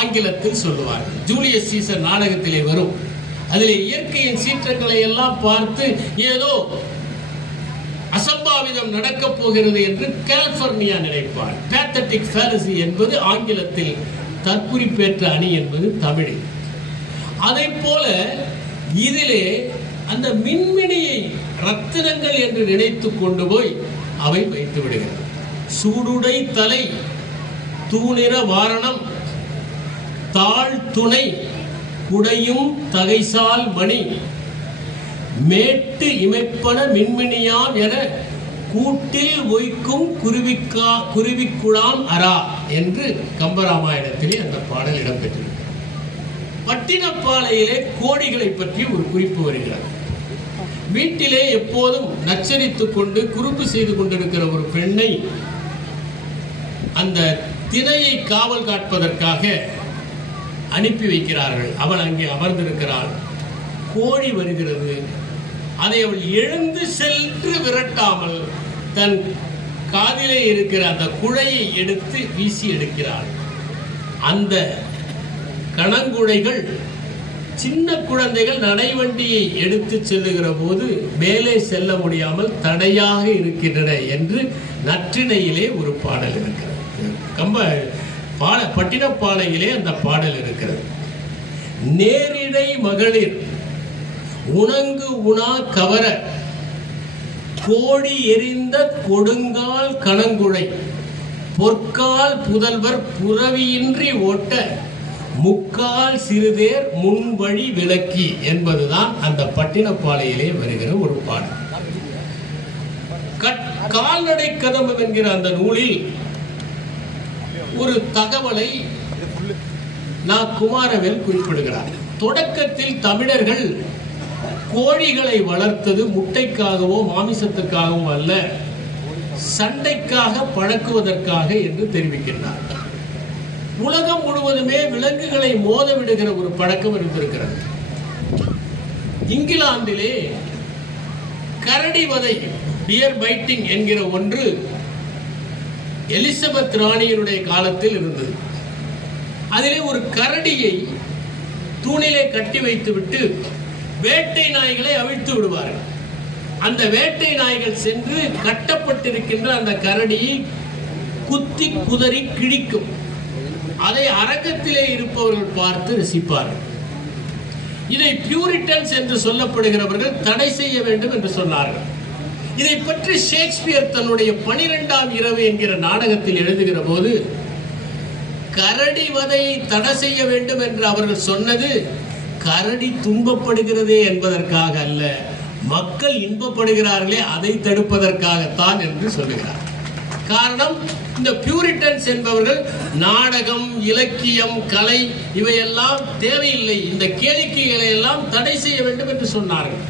ஆங்கிலத்தில் சொல்லுவார்கள். ஜூலியஸ் சீசர் நாடகத்திலே வரும். அதிலே இயற்கையின் சீற்றங்களை எல்லாம் பார்த்து ஏதோ அசம்பாவிதம் நடக்கப் போகிறது என்று கலிபோர்னியா நினைப்பார். பேத்தட்டிக் ஃபேலசி என்பது ஆங்கிலத்தில், தற்குறிப்பேற்ற அணி என்பது தமிழில். அதை போல இதிலே அந்த மின்மினியை ரத்தினங்கள் என்று நினைத்து கொண்டு போய் அவை வைத்து விடுகிறது. சூடுடை தலை தூணிற வாரணம் தாழ் துணை குடையும் தகைசால் மணி மேட்டு இமைப்பன மின்மினியாம் என கூட்டில் ஒய்க்கும் குருவிக்குழாம் அரா என்று கம்பராமாயணத்திலே அந்த பாடல் இடம்பெற்றிருக்கிறது. பட்டினப்பாலையிலே கோழிகளை பற்றி ஒரு குறிப்பு வருகிறது. வீட்டிலே எப்போதும் நச்சரித்துக் கொண்டு குறும்பு செய்து கொண்டிருக்கிற ஒரு பெண்ணை அந்த திணையை காவல் காட்பதற்காக அனுப்பி வைக்கிறார்கள். அவள் அங்கே அமர்ந்திருக்கிறாள். கோழி வருகிறது. அதை அவள் எழுந்து சென்று விரட்டாமல் தன் காதிலே இருக்கிற அந்த குழையை எடுத்து வீசி எடுக்கிறாள். அந்த கணங்குழைகள் சின்ன குழந்தைகள் நடைவண்டியை எடுத்து செல்லுகிற போது மேலே செல்ல முடியாமல் தடையாக இருக்கின்றன என்று நற்றிணையிலே ஒரு பாடல் இருக்கிறது. பட்டினப்பாலையிலே அந்த பாடல் இருக்கிறது. நேரிடை மகளிர் உணங்கு உணா கவர கோடி எரிந்த கொடுங்கால் கணங்குழை பொற்கால் புதல்வர் புறவியின்றி ஓட்ட முக்கால் சிறுதேர் முன்வழி விளக்கி என்பதுதான் அந்த பட்டினப்பாலையிலே வருகிற ஒரு பாடல். கால்நடை கதம்பம் என்கிற அந்த நூலில் ஒரு தகவலை குமாரவேல் குறிப்பிடுகிறார். தொடக்கத்தில் தமிழர்கள் கோழிகளை வளர்த்தது முட்டைக்காகவோ மாமிசத்துக்காகவோ அல்ல, சண்டைக்காக பழக்குவதற்காக என்று தெரிவிக்கின்றார். உலகம் முழுவதுமே விலங்குகளை மோத விடுகிற ஒரு பழக்கம் இருந்திருக்கிறது. இங்கிலாந்திலே கரடி வதை, பியர் பைட்டிங் என்கிற ஒன்று எலிசபெத் ராணியினுடைய காலத்தில் இருந்தது. அதிலே ஒரு கரடியை தூணிலே கட்டி வைத்துவிட்டு வேட்டை நாய்களை அவிழ்த்து விடுவார்கள். அந்த வேட்டை நாய்கள் சென்று கட்டப்பட்டிருக்கின்ற அந்த கரடியை குத்தி குதறி கிழிக்கும். அதை அரங்கத்திலே இருப்பவர்கள் பார்த்து ரசிப்பார்கள். இதை பியூரிட்டன்ஸ் என்று சொல்லப்படுகிறவர்கள் தடை செய்ய வேண்டும் என்று சொன்னார்கள். இதை பற்றி ஷேக்ஸ்பியர் தன்னுடைய 12ஆம் இரவு என்கிற நாடகத்தில் எழுதுகிற போது கரடி வதையை தடை செய்ய வேண்டும் என்று அவர்கள் சொன்னது கரடி துன்பப்படுகிறதே என்பதற்காக அல்ல, மக்கள் இன்பப்படுகிறார்களே அதை தடுப்பதற்காகத்தான் என்று சொல்லுகிறார். காரணம், இந்த பியூரிட்டன்ஸ் என்பவர்கள் நாடகம், இலக்கியம், கலை இவையெல்லாம் தேவையில்லை, இந்த கேளிக்கைகளை எல்லாம் தடை செய்ய வேண்டும் என்று சொன்னார்கள்.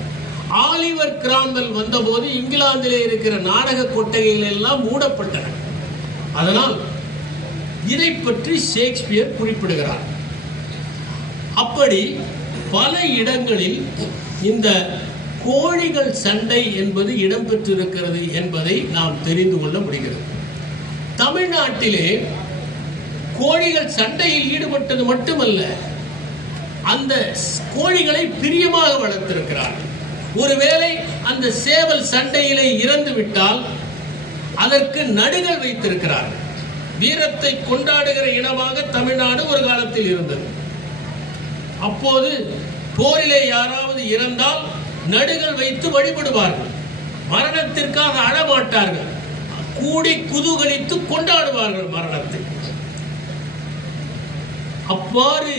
ஆலிவர் கிராம்வெல் வந்தபோது இங்கிலாந்திலே இருக்கிற நாடக கொட்டகைகள் எல்லாம் மூடப்பட்டன. அதனால் இதை பற்றி ஷேக்ஸ்பியர் குறிப்பிடுகிறார். அப்படி பல இடங்களில் இந்த கோழிகள் சண்டை என்பது இடம்பெற்றிருக்கிறது என்பதை நாம் தெரிந்து கொள்ள முடிகிறது. தமிழ்நாட்டிலே கோழிகள் சண்டையில் ஈடுபட்டது மட்டுமல்ல, அந்த கோழிகளை பிரியமாக வளர்த்திருக்கிறார்கள். ஒருவேளை அந்த சேவல் சண்டையிலே இறந்து விட்டால் அதற்கு நடுகள் வைத்திருக்கிறார்கள். வீரத்தை கொண்டாடுகிற இனமாக தமிழ்நாடு ஒரு காலத்தில் இருந்தது. அப்போது போரிலே யாராவது இறந்தால் நடுகள் வைத்து வழிபடுவார்கள். மரணத்திற்காக அழமாட்டார்கள், கூடி குதூகலித்து கொண்டாடுவார்கள் மரணத்தை. அவ்வாறு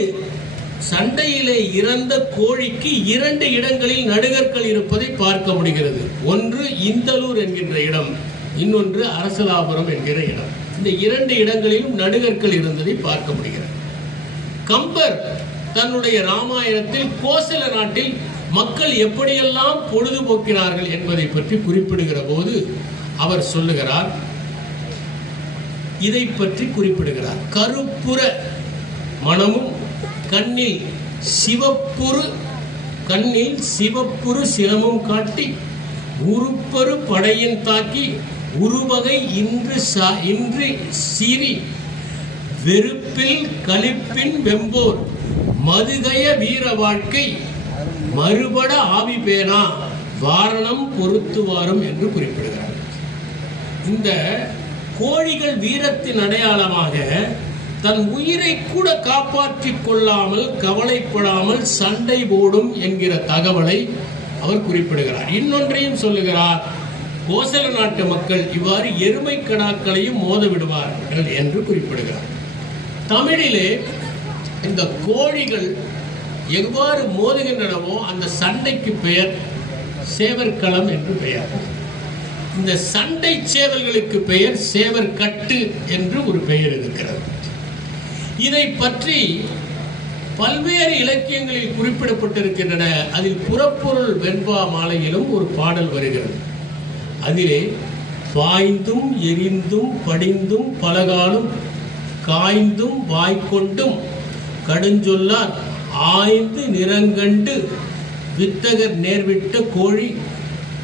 சண்டையிலே இறந்த கோழிக்கு 2 இடங்களில் நடுகர்கள் இருப்பதை பார்க்க முடிகிறது. ஒன்று இந்தலூர் என்கின்ற இடம், இன்னொன்று அரசலாபுரம் என்கிற இடம். இந்த 2 இடங்களிலும் நடுகர்கள் இருந்ததை பார்க்க முடிகிறது. கம்பர் தன்னுடைய ராமாயணத்தில் கோசல நாட்டில் மக்கள் எப்படியெல்லாம் பொழுதுபோக்கினார்கள் என்பதை பற்றி குறிப்பிடுகிற போது அவர் சொல்லுகிறார், இதை பற்றி குறிப்பிடுகிறார். கருப்புற மனமும் கண்ணில் சிவப்புறு சிரமும் காட்டி உருப்பரு படையின் தாக்கி உருவகை இன்று சீறி வெறுப்பில் களிப்பின் வெம்போர் மதுகய வீர வாழ்க்கை மறுபட ஆவி பேனா வாரணம் பொறுத்து வாரும் என்று குறிப்பிடுகிறார். இந்த கோழிகள் வீரத்தின் அடையாளமாக தன் உயிரை கூட காப்பாற்றிக் கொள்ளாமல் கவலைப்படாமல் சண்டை போடும் என்கிற தகவலை அவர் குறிப்பிடுகிறார். இன்னொன்றையும் சொல்லுகிறார், கோசல நாட்டு மக்கள் இவ்வாறு எருமை கடாக்களையும் மோத விடுவார்கள் என்று குறிப்பிடுகிறார். தமிழிலே இந்த கோழிகள் எவ்வாறு மோதுகின்றனவோ அந்த சண்டைக்கு பெயர் சேவற்களம் என்று பெயர். இந்த சண்டை சேவல்களுக்கு பெயர் சேவற்கட்டு என்று ஒரு பெயர் இருக்கிறது. இதை பற்றி பல்வேறு இலக்கியங்களில் குறிப்பிடப்பட்டிருக்கின்றன. அதில் புறப்பொருள் வெண்பா மாலையிலும் ஒரு பாடல் வருகிறது. அதிலே பாய்ந்தும் எரிந்தும் படிந்தும் பலகாலும் காய்ந்தும் வாய்க்கொண்டும் கடுஞ்சொல்லார் ஆய்ந்து நிறங்கண்டு வித்தகர் நேர்விட்ட கோழி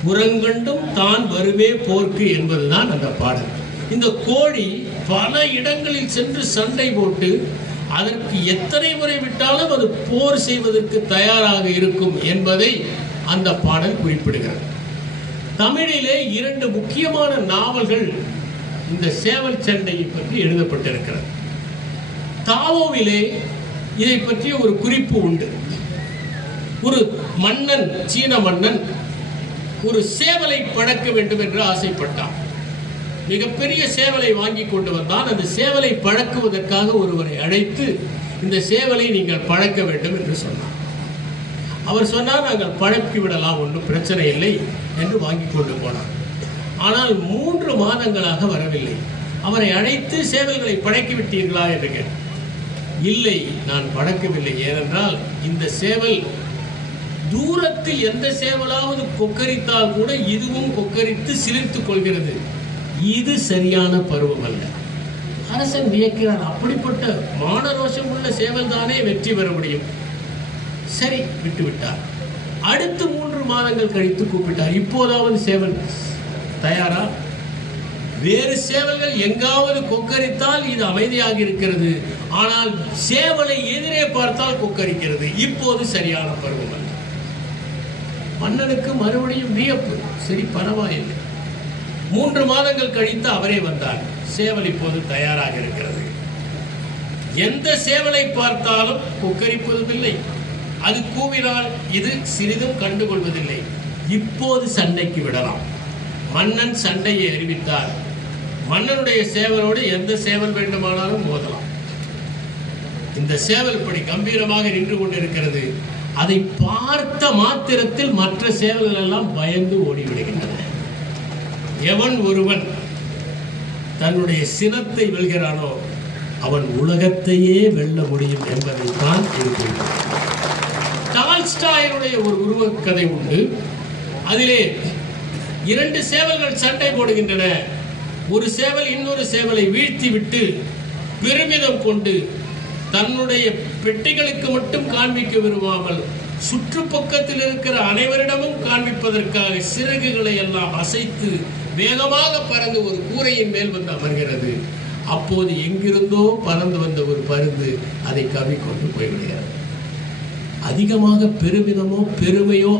புறங்கண்டும் தான் வருவே போர்க்கு என்பதுதான் அந்த பாடல். இந்த கோழி பல இடங்களில் சென்று சண்டை போட்டு அதற்கு எத்தனை முறை விட்டாலும் அது போர் செய்வதற்கு தயாராக இருக்கும் என்பதை அந்த பாடல் குறிப்பிடுகிறது. தமிழிலே 2 முக்கியமான நாவல்கள் இந்த சேவல் சண்டையை பற்றி எழுதப்பட்டிருக்கிறது. தாவோவிலே இதை பற்றிய ஒரு குறிப்பு உண்டு. ஒரு மன்னன், சீன மன்னன், ஒரு சேவலை பழக்க வேண்டும் என்று ஆசைப்பட்டான். மிகப்பெரிய சேவலை வாங்கி கொண்டு வந்தான். அந்த சேவலை பழக்குவதற்காக ஒருவரை அழைத்து இந்த சேவலை நீங்கள் பழக்க வேண்டும் என்று சொன்னார். அவர் சொன்னார், நாங்கள் பழக்கி விடலாம், ஒன்றும் பிரச்சனை இல்லை என்று வாங்கி கொண்டு போனார். ஆனால் 3 மாதங்களாக வரவில்லை. அவரை அழைத்து சேவல்களை பழக்கி விட்டீர்களா என்று கேட்டார். இல்லை, நான் பழக்கவில்லை. ஏனென்றால் இந்த சேவல் தூரத்தில் எந்த சேவலாவது கொக்கரித்தால் கூட இதுவும் கொக்கரித்து சிலிர்த்துக் கொள்கிறது. இது சரியான பருவம் அல்ல. அரசன் வியக்கிறார். அப்படிப்பட்ட மானரோஷம் உள்ள சேவல் தானே வெற்றி பெற முடியும். சரி, விட்டுவிட்டார். அடுத்து 3 மாதங்கள் கழித்து கூப்பிட்டார். இப்போதாவது சேவல் தயாரா? வேறு சேவல்கள் எங்காவது கொக்கரித்தால் இது அமைதியாக இருக்கிறது, ஆனால் சேவலை எதிரே பார்த்தால் கொக்கரிக்கிறது. இப்போது சரியான பருவம் அல்ல. மன்னனுக்கு மறுபடியும் வியப்பு. சரி, பரவாயில்லை. 3 மாதங்கள் கழித்து அவரே வந்தார். சேவல் இப்போது தயாராக இருக்கிறது. எந்த சேவலை பார்த்தாலும் கொக்கரிப்பதும் இல்லை, அது கூவினால் இது சிறிதும் கண்டுகொள்வதில்லை. இப்போது சண்டைக்கு விடலாம். மன்னன் சண்டையை அறிவித்தார். மன்னனுடைய சேவலோடு எந்த சேவல் வேண்டுமானாலும் மோதலாம். இந்த சேவல் இப்படி கம்பீரமாக நின்று கொண்டிருக்கிறது. அதை பார்த்த மாத்திரத்தில் மற்ற சேவல்கள் எல்லாம் பயந்து ஓடிவிடுகின்றன. எவன் ஒருவன் தன்னுடைய சினத்தை வெல்கிறானோ அவன் உலகத்தையே வெல்ல முடியும் என்பதை தான் இருக்கிறது. டால்ஸ்டாயினுடைய ஒரு உருவக்கதை உண்டு. அதிலே 2 சேவல்கள் சண்டை போடுகின்றன. ஒரு சேவல் இன்னொரு சேவலை வீழ்த்தி விட்டு பெருமிதம் கொண்டு தன்னுடைய பெட்டிகளுக்கு மட்டும் காண்பிக்க விரும்பாமல் சுற்றுப்பக்கத்தில் இருக்கிற அனைவரிடமும் காண்பிப்பதற்காக சிறகுகளை எல்லாம் அசைத்து வேகமாக பறந்து ஒரு கூரையின் மேல் வந்து அமர்கிறது. அப்போது எங்கிருந்தோ பறந்து வந்த ஒரு பருந்து அதை கவ்விக்கொண்டு போய்விடுகிறது. அதிகமாக பெருமிதமோ பெருமையோ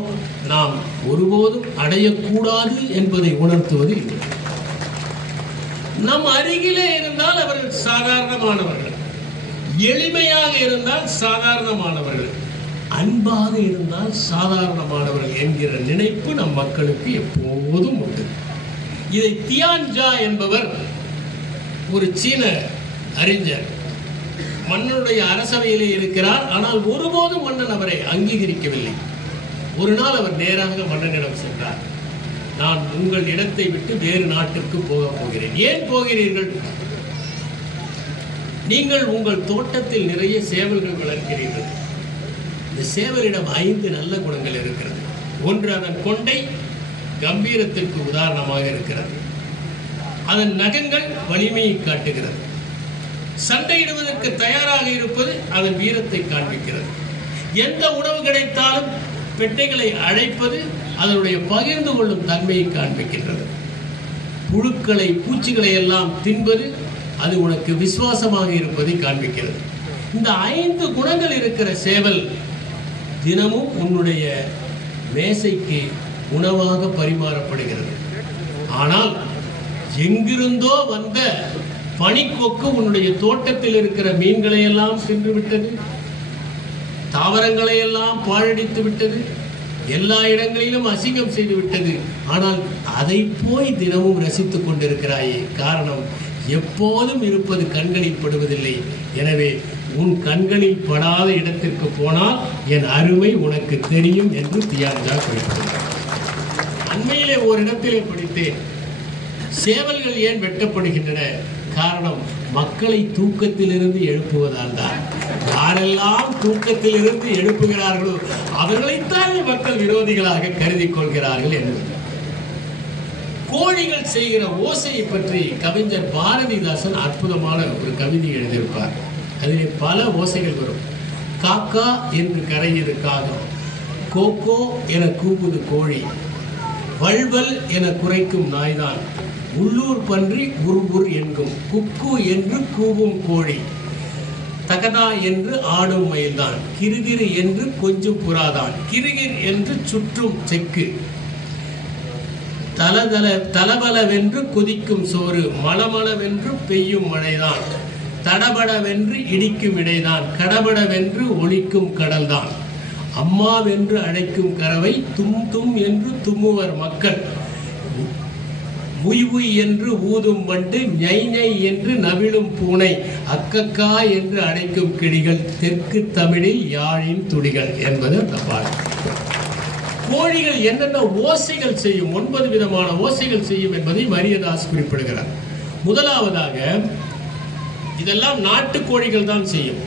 நாம் ஒருபோதும் அடையக்கூடாது என்பதை உணர்த்துவது இல்லை. நம் அருகிலே இருந்தால் அவர்கள் சாதாரணமானவர்கள், எளிமையாக இருந்தால் சாதாரணமானவர்கள், அன்பாக இருந்தால் சாதாரணமானவர்கள் என்கிற நினைப்பு நம் மக்களுக்கு எப்போதும் உண்டு. இதை தியான்ஜா என்பவர் ஒரு சீன அறிஞர், மன்னனுடைய அரசவையிலே இருக்கிறார். ஆனால் ஒருபோதும் மன்னன் அவரை அங்கீகரிக்கவில்லை. ஒரு நாள் அவர் நேராக மன்னனிடம் சென்றார். நான் உங்கள் இடத்தை விட்டு வேறு நாட்டிற்கு போக போகிறேன். ஏன் போகிறீர்கள்? நீங்கள் உங்கள் தோட்டத்தில் நிறைய சேவல்கள் வளர்க்கிறீர்கள். இந்த சேவலிடம் 5 நல்ல குணங்கள் இருக்கிறது. ஒன்று, அதன் கொண்டை கம்பீரத்திற்கு உதாரணமாக இருக்கிறது. அதன் நகங்கள் வலிமையை காட்டுகிறது. சண்டையிடுவதற்கு தயாராக இருப்பது அதன் வீரத்தை காண்பிக்கிறது. எந்த உணவு கிடைத்தாலும் பெட்டைகளை அழைப்பது அதனுடைய பகிர்ந்து கொள்ளும் தன்மையை காண்பிக்கின்றது. புழுக்களை பூச்சிகளை எல்லாம் தின்பது அது உனக்கு விசுவாசமாக இருப்பதை காண்பிக்கிறது. இந்த 5 குணங்கள் இருக்கிற சேவல் தினமும் உன்னுடைய மேசைக்கு உணவாக பரிமாறப்படுகிறது. ஆனால் எங்கிருந்தோ வந்த பனிக்கொக்கு உன்னுடைய தோட்டத்தில் இருக்கிற மீன்களை எல்லாம் தின்று விட்டது, தாவரங்களை எல்லாம் பாழடித்து விட்டது, எல்லா இடங்களிலும் அசிங்கம் செய்து விட்டது. ஆனால் அதை போய் தினமும் ரசித்துக் கொண்டிருக்கிறாயே. காரணம், எப்போதும் இருப்பது கண்களில் படுவதில்லை. எனவே உன் கண்களில் படாத இடத்திற்கு போனால் என் அருமை உனக்கு தெரியும் என்று தியான்ஜா குறிப்பிட்டார். அண்மையிலே ஓரிடத்திலே படித்தேன், சேவல்கள் ஏன் வெட்டப்படுகின்றன? காரணம், மக்களை தூக்கத்திலிருந்து எழுப்புவதால் தான். யாரெல்லாம் தூக்கத்திலிருந்து எழுப்புகிறார்களோ அவர்களைத்தான் மக்கள் விரோதிகளாக கருதி கொள்கிறார்கள் என்பது. கோழிகள் செய்கிற ஓசையை பற்றி கவிஞர் பாரதிதாசன் அற்புதமான ஒரு கவிதை எழுதியிருப்பார். அதிலே பல ஓசைகள் வரும். காக்கா என்று கரையுது காகம், கோகோ என கூவுது கோழி, வல்வல் என குறைக்கும் நாய்தான், உள்ளூர் பன்றி உருவுர் என்கும், குக்கு என்று கூவும் கோழி, தகதா என்று ஆடும் மயில்தான், கிருகிரு என்று கொஞ்சம் புறாதான், கிருகிர் என்று சுற்றும் செக்கு, தலபலவென்று கொதிக்கும் சோறு, மளமளவென்று பெய்யும் மழைதான், தடபடவென்று இடிக்கும் இடைதான், கடபடவென்று ஒலிக்கும் கடல்தான், அம்மாவென்று அழைக்கும் கறவை, தும் தும் என்று தும்முவர் மக்கள், உய் உய் என்று ஊதும் வண்டு, ñை ñை என்று நவிழும் பூனை, அக்கக்கா என்று அடைக்கும் கிளிகள், தெற்கு தமிழில் யாழின் துடிகள் என்பது அந்த பாடல். கோழிகள் என்னென்ன ஓசைகள் செய்யும், 9 விதமான ஓசைகள் செய்யும் என்பதை மரியதாஸ் குறிப்பிடுகிறார். முதலாவதாக, இதெல்லாம் நாட்டு கோழிகள் தான் செய்யும்,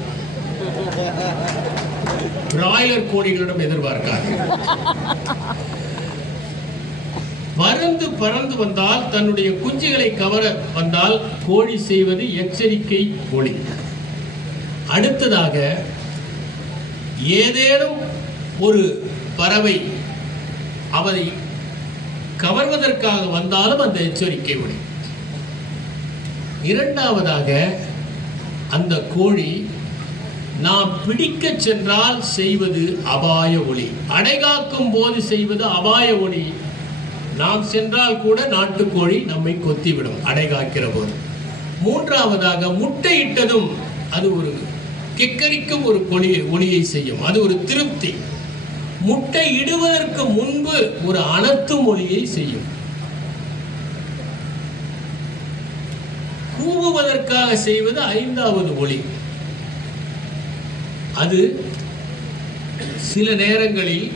பிராய்லர் கோழிகளிடம் எதிர்பார்க்காது. பருந்து பறந்து வந்தால், தன்னுடைய குஞ்சுகளை கவர வந்தால் கோழி செய்வது எச்சரிக்கை ஒலி. அடுத்ததாக, ஏதேனும் ஒரு பறவை அவரை கவர்வதற்காக வந்தாலும் அந்த எச்சரிக்கை ஒலி. இரண்டாவதாக, அந்த கோழி நாம் பிடிக்க சென்றால் செய்வது அபாய ஒலி, அடைகாக்கும் போது செய்வது அபாய ஒலி. நாம் சென்றால் கூட நாட்டுக்கோழி நம்மை கொத்திவிடும் அடைகாக்கிற போது. மூன்றாவதாக, முட்டையிட்டதும் அது ஒரு கிக்கரிக்கும் ஒரு ஒளியை செய்யும். அது ஒரு திருப்தி. முட்டை இடுவதற்கு முன்பு ஒரு அனத்தும் ஒளியை செய்யும். கூவுவதற்காக செய்வது 5வது ஒளி. அது சில நேரங்களில்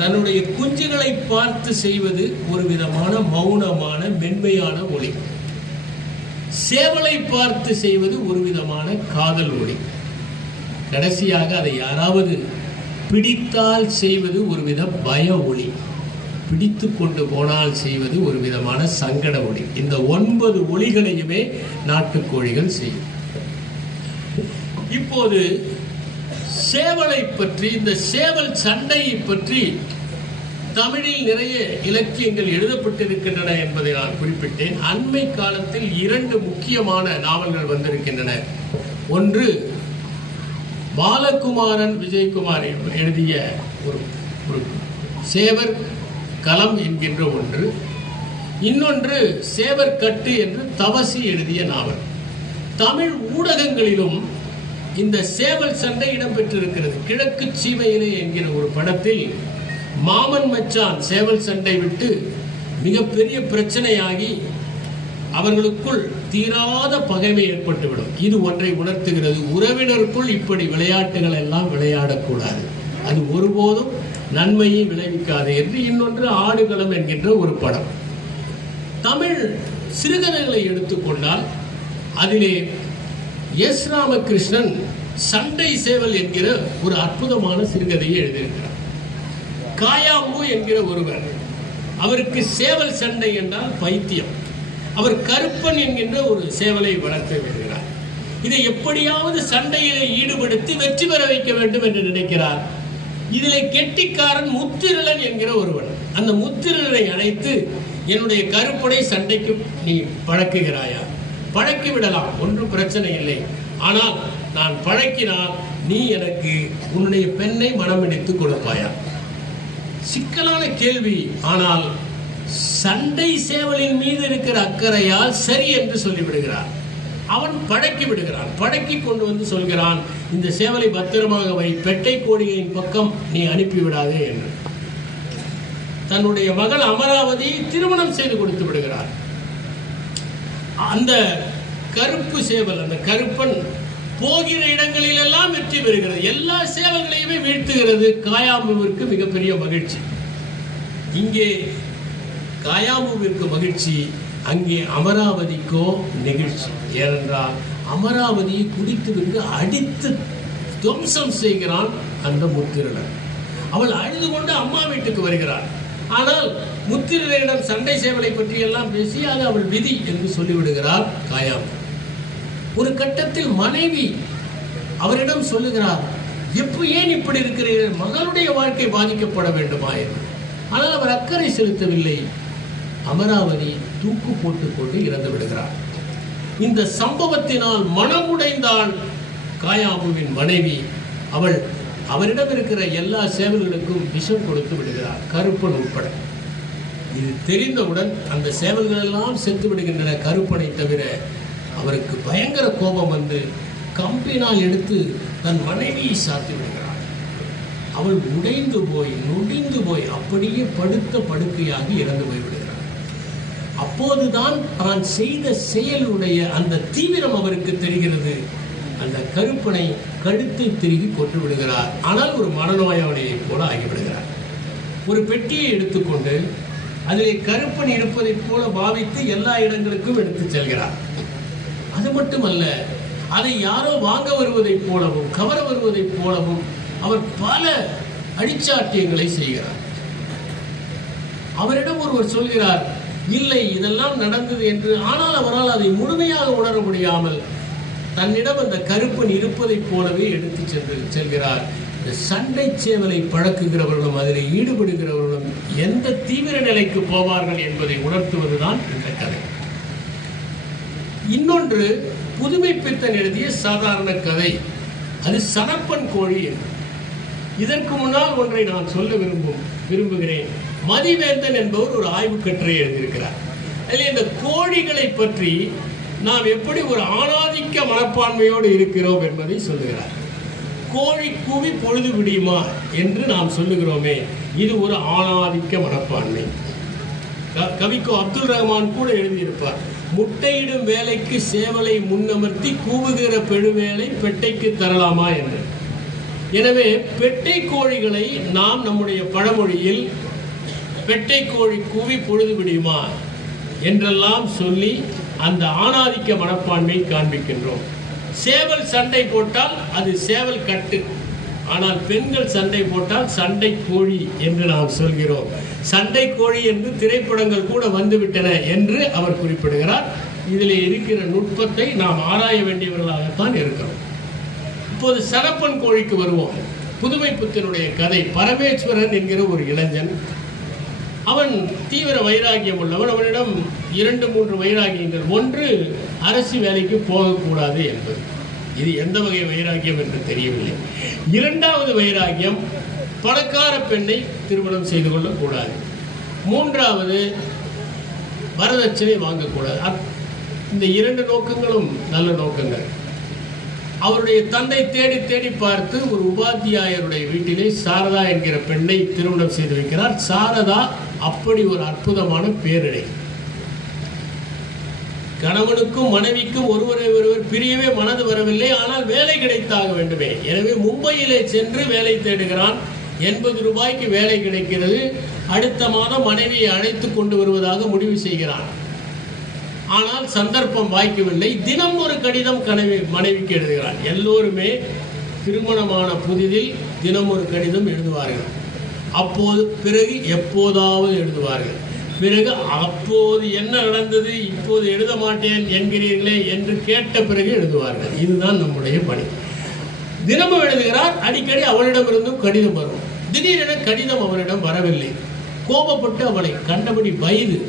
தன்னுடைய குஞ்சுகளை பார்த்து செய்வது ஒரு விதமான மௌனமான மென்மையான ஒளி. சேவலை பார்த்து செய்வது ஒரு விதமான காதல் ஒளி. கடைசியாக அதை யாராவது பிடித்தால் செய்வது ஒரு வித பய ஒளி. பிடித்து கொண்டு போனால் செய்வது ஒரு விதமான சங்கட ஒளி. இந்த 9 ஒளிகளையுமே நாட்டுக்கோழிகள் செய்யும். இப்போது சேவலை பற்றி, இந்த சேவல் சண்டையை பற்றி தமிழில் நிறைய இலக்கியங்கள் எழுதப்பட்டிருக்கின்றன என்பதை நான் குறிப்பிட்டேன். அண்மை காலத்தில் 2 முக்கியமான நாவல்கள் வந்திருக்கின்றன. ஒன்று பாலகுமாரன் விஜயகுமார் எழுதிய ஒரு சேவர் களம் என்கின்ற ஒன்று. இன்னொன்று சேவர் கட்டு என்று தவசி எழுதிய நாவல். தமிழ் ஊடகங்களிலும் இந்த சேவல் சண்டை இடம்பெற்றிருக்கிறது. கிழக்கு சீமையிலே என்கிற ஒரு படத்தில் மாமன் மச்சான் சேவல் சண்டை விட்டு மிகப்பெரிய பிரச்சனையாகி அவர்களுக்குள் தீராத பகைமை ஏற்பட்டுவிடும். இது ஒன்றை உணர்த்துகிறது. உறவினருக்குள் இப்படி விளையாட்டுகள் எல்லாம் விளையாடக்கூடாது, அது ஒருபோதும் நன்மையை விளைவிக்காது என்று. இன்னொன்று ஆடுகளம் என்கின்ற ஒரு படம். தமிழ் சிறுகதைகளை எடுத்துக்கொண்டால் அதிலே எஸ் ராமகிருஷ்ணன் சண்டை சேவல் என்கிற ஒரு அற்புதமான சிறுகதையை எழுதியிருக்கிறார். காயாம்பு என்கிற ஒருவர், அவருக்கு சேவல் சண்டை என்றால் பைத்தியம். அவர் கருப்பன் என்கின்ற ஒரு சேவலை வளர்த்து வருகிறார். இதை எப்படியாவது சண்டையிலே ஈடுபடுத்தி வெற்றி பெற வைக்க வேண்டும் என்று நினைக்கிறார். இதிலே கெட்டிக்காரன் முத்திரலன் என்கிற ஒருவன். அந்த முத்திரலனை அழைத்து, என்னுடைய கருப்பனை சண்டைக்கு நீ பழக்குகிறாயா? பழக்கி விடலாம், ஒன்றும் பிரச்சனை இல்லை. ஆனால் நான் பழக்கினால் நீ எனக்கு உன்னுடைய பெண்ணை மனமிடித்து கொடுப்பாயா? சிக்கலான கேள்வி. ஆனால் சண்டை சேவலின் மீது இருக்கிற அக்கறையால் சரி என்று சொல்லிவிடுகிறார். அவன் பழக்கி விடுகிறான். பழக்கி கொண்டு வந்து சொல்கிறான், இந்த சேவலை பத்திரமாக வை, பெட்டை கோழிகளின் பக்கம் நீ அனுப்பிவிடாதே என்று. தன்னுடைய மகள் அமராவதியை திருமணம் செய்து கொடுத்து விடுகிறார். அந்த கருப்பு சேவல், அந்த கருப்பன் போகிற இடங்களில் எல்லாம் வெற்றி பெறுகிறது. எல்லா சேவல்களையுமே வீழ்த்துகிறது. காயாம்புவிற்கு மிகப்பெரிய மகிழ்ச்சி. இங்கே காயாம்புவிற்கு மகிழ்ச்சி, அங்கே அமராவதிக்கோ நெகிழ்ச்சி. ஏனென்றால் அமராவதியை குடித்துவிட்டு அடித்து துவம்சம் செய்கிறான் அந்த முத்திரலன். அவள் அழுது கொண்டு அம்மா வீட்டுக்கு வருகிறாள். ஆனால் முத்திரலனிடம் சண்டை சேவலை பற்றி எல்லாம் பேசி அது அவள் விதி என்று சொல்லிவிடுகிறார் காயாம்பு. ஒரு கட்டத்தில் மனைவி அவரிடம் சொல்லுகிறார், ஏன் இப்படி இருக்கிறீர்கள்? மகளுடைய வாழ்க்கை பாதிக்கப்பட வேண்டுமா என்று. ஆனால் அவர் அக்கறை செலுத்தவில்லை. அமராவதி தூக்கு போட்டுக் கொண்டு இறந்து விடுகிறார். இந்த சம்பவத்தினால் மனமுடைந்தாள் காயாம்புவின் மனைவி. அவள் அவரிடம் இருக்கிற எல்லா சேவல்களுக்கும் விஷம் கொடுத்து விடுகிறார், கருப்பன் உட்பட. இது தெரிந்தவுடன் அந்த சேவல்கள் எல்லாம் செத்து விடுகின்றன, கருப்பனை தவிர. அவருக்கு பயங்கர கோபம் வந்து கம்பினால் எடுத்து தன் மனைவியை சாத்தி விடுகிறார். அவள் உடைந்து போய் நொடிந்து போய் அப்படியே படுத்த படுக்கையாகி இறந்து போய்விடுகிறார். அப்போதுதான் தான் செய்த செயலுடைய அந்த தீவிரம் அவருக்கு தெரிகிறது. அந்த கருப்பனை கழுத்தை திருகி கொண்டு விடுகிறார். ஆனால் ஒரு மனநோயாளியை போல ஆகிவிடுகிறார். ஒரு பெட்டியை எடுத்துக்கொண்டு அதிலே கருப்பன் இருப்பதை போல பாவித்து எல்லா இடங்களுக்கும் எடுத்து செல்கிறார். அது மட்டுமல்ல, அதை யாரோ வாங்க வருவதைப் போலவும் கவர வருவதைப் போலவும் அவர் பல அடிச்சாட்டியங்களை செய்கிறார். அவரிடம் ஒருவர் சொல்கிறார், இல்லை இதெல்லாம் நடந்தது என்று. ஆனால் அவரால் அதை முழுமையாக உணர முடியாமல் தன்னிடம் அந்த கருப்பன் இருப்பதைப் போலவே எடுத்து செல்கிறார். இந்த சண்டை சேவலை பழக்குகிறவர்களும் அதில் ஈடுபடுகிறவர்களும் எந்த தீவிர நிலைக்கு போவார்கள் என்பதை உணர்த்துவதுதான் இந்த கதை. இன்னொன்று புதுமை பித்தன் எழுதிய சாதாரண கதை, அது சனப்பன் கோழி. இதற்கு முன்னால் ஒன்றை நான் சொல்ல விரும்புகிறேன். மதிவேந்தன் என்பவர் ஒரு ஆய்வு கட்டுரை எழுதியிருக்கிறார். அதில் இந்த கோழிகளை பற்றி நாம் எப்படி ஒரு ஆணாதிக்க மனப்பான்மையோடு இருக்கிறோம் என்பதை சொல்லுகிறார். கோழி கூவி பொழுது விடியுமா என்று நாம் சொல்லுகிறோமே, இது ஒரு ஆணாதிக்க மனப்பான்மை. கவிக்கோ அப்துல் ரஹ்மான் கூட எழுதியிருப்பார், முட்டையிடும் வேலைக்கு சேவலை முன்னமர்த்தி கூவுகிற பெருவேளை பெட்டைக்கு தரலாமா என்று. எனவே பெட்டை கோழிகளை நாம் நம்முடைய பழமொழியில் பெட்டை கோழி கூவி பொழுது விடியுமா என்றெல்லாம் சொல்லி அந்த ஆணாதிக்க மனப்பான்மை காண்பிக்கின்றோம். சேவல் சண்டை போட்டால் அது சேவல் கட்டு, ஆனால் பெண்கள் சண்டை போட்டால் சண்டை கோழி என்று நாம் சொல்கிறோம். சண்டை கோழி என்று திரைப்படங்கள் கூட வந்துவிட்டன என்று அவர் குறிப்பிடுகிறார். இதில் இருக்கிற நுட்பத்தை நாம் ஆராய வேண்டியவர்களாகத்தான் இருக்கிறோம். இப்போது சரப்பன் கோழிக்கு வருவோம். புதுமை புத்தினுடைய கதை. பரமேஸ்வரன் என்கிற ஒரு இளைஞன், அவன் தீவிர வைராகியம் உள்ளவன். அவனிடம் 2-3 வைராகியங்கள். ஒன்று, அரசு வேலைக்கு போகக்கூடாது என்பது. இது எந்த வகை வைராகியம் என்று தெரியவில்லை. 2வது வைராகியம், பணக்கார பெண்ணை திருமணம் செய்து கொள்ளக்கூடாது. 3வது, வரதட்சணை வாங்கக்கூடாது. இந்த 2 நோக்கங்களும் நல்ல நோக்கங்கள். அவருடைய தந்தை தேடி தேடி பார்த்து ஒரு உபாத்தியாயருடைய வீட்டிலே சாரதா என்கிற பெண்ணை திருமணம் செய்து வைக்கிறார். சாரதா அப்படி ஒரு அற்புதமான பேரிடை. கணவனுக்கும் மனைவிக்கும் ஒருவரை ஒருவர் பிரியவே மனது வரவில்லை. ஆனால் வேலை கிடைத்தாக வேண்டுமே. எனவே மும்பையிலே சென்று வேலை தேடுகிறான். 80 ரூபாய்க்கு வேலை கிடைக்கிறது. அடுத்த மாதம் மனைவியை அழைத்து கொண்டு வருவதாக முடிவு செய்கிறான். ஆனால் சந்தர்ப்பம் வாய்க்கவில்லை. தினம் ஒரு கடிதம் மனைவிக்கு எழுதுகிறான். எல்லோருமே திருமணமான புதிதில் தினம் ஒரு கடிதம் எழுதுவார்கள். அப்போது பிறகு எப்போதாவது எழுதுவார்கள். பிறகு அப்போது என்ன நடந்தது, இப்போது எழுத மாட்டேன் என்கிறீர்களே என்று கேட்ட பிறகு எழுதுவார்கள். இதுதான் நம்முடைய பணி. தினமும் எழுதுகிறார். அடிக்கடி அவளிடமிருந்தும் கடிதம் வரும். திடீரென கடிதம் அவனிடம் வரவில்லை. கோபப்பட்டு அவளை கண்டபடி வயது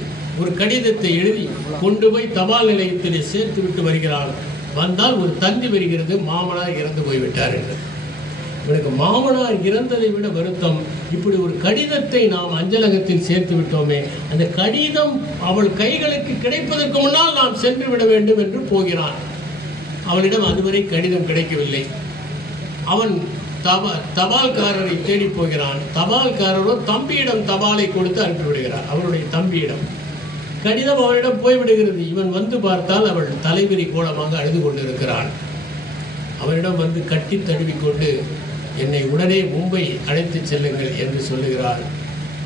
ஒரு கடிதத்தை எழுதி கொண்டு போய் தபால் நிலையத்திலே சேர்த்து விட்டு வருகிறான். வந்தால் ஒரு தந்தி வருகிறது, மாமனார் இறந்து போய்விட்டார் என்று. இவனுக்கு மாமனார் இறந்ததை விட வருத்தம், இப்படி ஒரு கடிதத்தை நாம் அஞ்சலகத்தில் சேர்த்து விட்டோமே, அந்த கடிதம் அவள் கைகளுக்கு கிடைப்பதற்கு முன்னால் நாம் சென்று விட வேண்டும் என்று போகிறான். அவளிடம் அதுவரை கடிதம் கிடைக்கவில்லை. அவன் தபால்காரரை தேடி போகிறான். தபால்காரரோ தம்பியிடம் தபாலை கொடுத்து அனுப்பிவிடுகிறார். அவருடைய தம்பியிடம் கடிதம் அவளிடம் போய்விடுகிறது. இவன் வந்து பார்த்தால் அவள் தலைவிரி கோலமாக அழுது கொண்டிருக்கிறாள். அவரிடம் வந்து கட்டி தழுவிக்கொண்டு என்னை உடனே மும்பை அழைத்து செல்லுங்கள் என்று சொல்லுகிறாள்.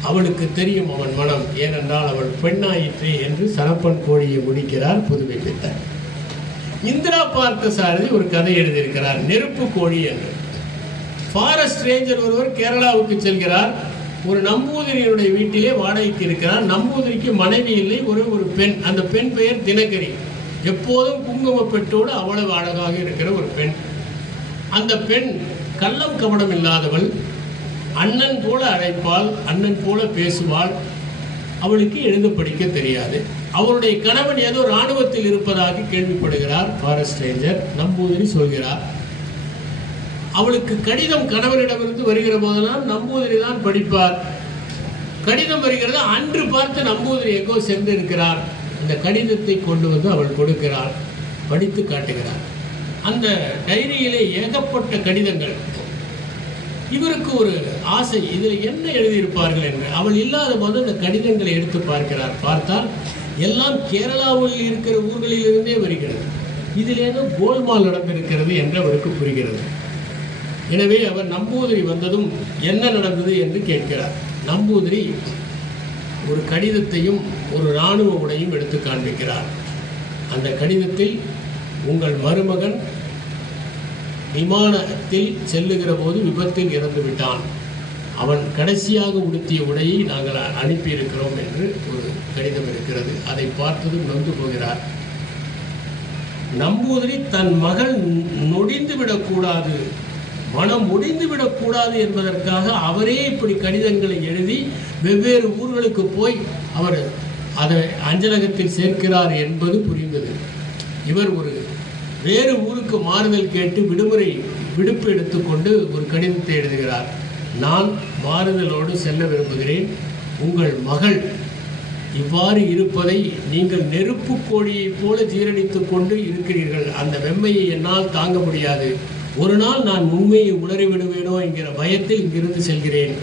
அவளுக்கு தெரியும் அவன் மனம், ஏனென்றால் அவள் பெண்ணாயிற்றே என்று சரப்பன் கோழியை முடிக்கிறார் புதுமை பித்தன். இந்திரா பார்த்த சாரதி ஒரு கதை எழுதியிருக்கிறார், நெருப்பு கோழி என்று. ஃபாரஸ்ட் ரேஞ்சர் ஒருவர் கேரளாவுக்கு செல்கிறார். ஒரு நம்பூதிரியுடைய வீட்டிலே வாடகைக்கு இருக்கிறார். நம்பூதிரிக்கு மனைவி இல்லை, ஒரு பெண். அந்த பெண் பெயர் தினகரி. எப்போதும் குங்கும பெட்டோடு அவ்வளவு அழகாக இருக்கிற ஒரு பெண். அந்த பெண் கள்ளம் கபடம் இல்லாதவள். அண்ணன் போல அழைப்பாள், அண்ணன் போல பேசுவாள். அவளுக்கு எழுத படிக்க தெரியாது. அவருடைய கணவன் ஏதோ இராணுவத்தில் இருப்பதாக கேள்விப்படுகிறார் ஃபாரஸ்ட் ரேஞ்சர். நம்பூதிரி சொல்கிறார். அவளுக்கு கடிதம் கணவரிடமிருந்து வருகிற போதெல்லாம் நம்பூதிரி தான் படிப்பார். கடிதம் வருகிறது. அன்று பார்த்து நம்பூதிரி எங்கோ சென்று இருக்கிறார். அந்த கடிதத்தை கொண்டு வந்து அவள் கொடுக்கிறாள். படித்து காட்டுகிறார். அந்த டைரியிலே ஏகப்பட்ட கடிதங்கள். இவருக்கு ஒரு ஆசை, இதில் என்ன எழுதியிருப்பார்கள் என்று. அவள் இல்லாத போது அந்த கடிதங்களை எடுத்து பார்க்கிறார். பார்த்தால் எல்லாம் கேரளாவில் இருக்கிற ஊர்களில் இருந்தே வருகிறது. இதில் ஏதோ கோல்மால் நடந்திருக்கிறது என்று அவருக்கு புரிகிறது. எனவே அவர் நம்பூதிரி வந்ததும் என்ன நடந்தது என்று கேட்கிறார். நம்பூதிரி ஒரு கடிதத்தையும் ஒரு இராணுவ உடையும் எடுத்து காண்பிக்கிறார். அந்த கடிதத்தில் உங்கள் மருமகன் விமானத்தில் செல்லுகிற போது விபத்தில் இறந்து விட்டான். அவன் கடைசியாக உடுத்திய உடையை நாங்கள் அனுப்பியிருக்கிறோம் என்று ஒரு கடிதம் இருக்கிறது. அதை பார்த்ததும் நொந்து போகிறார். நம்பூதிரி தன் மகள் நொடிந்து விடக்கூடாது, மனம் முடிந்துவிடக்கூடாது என்பதற்காக அவரே இப்படி கடிதங்களை எழுதி வெவ்வேறு ஊர்களுக்கு போய் அவர் அதை அஞ்சலகத்தில் சேர்க்கிறார் என்பது புரிந்தது. இவர் ஒரு வேறு ஊருக்கு மாறுதல் கேட்டு விடுப்பு எடுத்துக்கொண்டு ஒரு கடிதத்தை எழுதுகிறார். நான் மாறுதலோடு செல்ல விரும்புகிறேன். உங்கள் மகள் இவ்வாறு இருப்பதை நீங்கள் நெருப்பு கோழியைப் போல ஜீரணித்துக் கொண்டு இருக்கிறீர்கள். அந்த வெம்மையை என்னால் தாங்க முடியாது. ஒரு நாள் நான் உண்மையை உளறிவிடுவேனோ என்கிற பயத்தில் இங்கிருந்து செல்கிறேன்.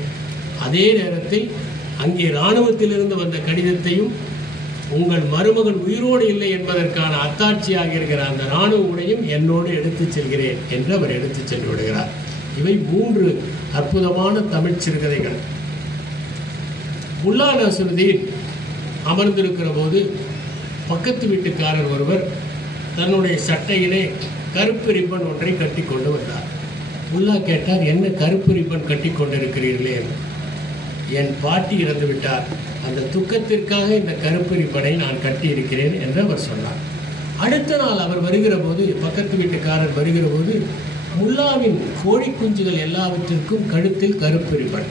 அதே நேரத்தில் அங்கே இராணுவத்திலிருந்து வந்த கடிதத்தையும் உங்கள் மருமகன் உயிரோடு இல்லை என்பதற்கான அத்தாட்சியாக இருக்கிற அந்த இராணுவ உடையும் என்னோடு எடுத்துச் செல்கிறேன் என்று அவர் எடுத்துச் சென்று விடுகிறார். இவை 3 அற்புதமான தமிழ் சிறுகதைகள். முல்லா நஸ்ருதீன் அமர்ந்திருக்கிற போது பக்கத்து வீட்டுக்காரர் ஒருவர் தன்னுடைய சட்டையிலே கருப்பு ரிப்பன் ஒன்றை கட்டி கொண்டு வந்தார். முல்லா கேட்டார், என்ன கருப்பு ரிப்பன் கட்டி கொண்டிருக்கிறீர்களே? என் பாட்டி இறந்து விட்டார், அந்த துக்கத்திற்காக இந்த கருப்பு ரிப்பனை நான் கட்டியிருக்கிறேன் என்று அவர் சொன்னார். அடுத்த நாள் அவர் வருகிற போது, பக்கத்து வீட்டுக்காரர் வருகிற போது, முல்லாவின் கோழி குஞ்சுகள் எல்லாவற்றிற்கும் கழுத்தில் கருப்பு ரிப்பன்.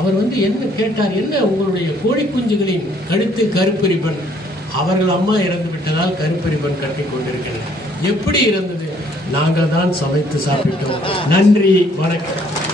அவர் என்ன கேட்டார், என்ன உங்களுடைய கோழி குஞ்சுகளின் கழுத்தில் கருப்பு ரிப்பன்? அவர்கள் அம்மா இறந்து விட்டதால் கருப்பு ரிப்பன் கட்டி கொண்டிருக்கிறார். எப்படி இறந்தது? நாங்கள் தான் சமைத்து சாப்பிட்டோம். நன்றி, வணக்கம்.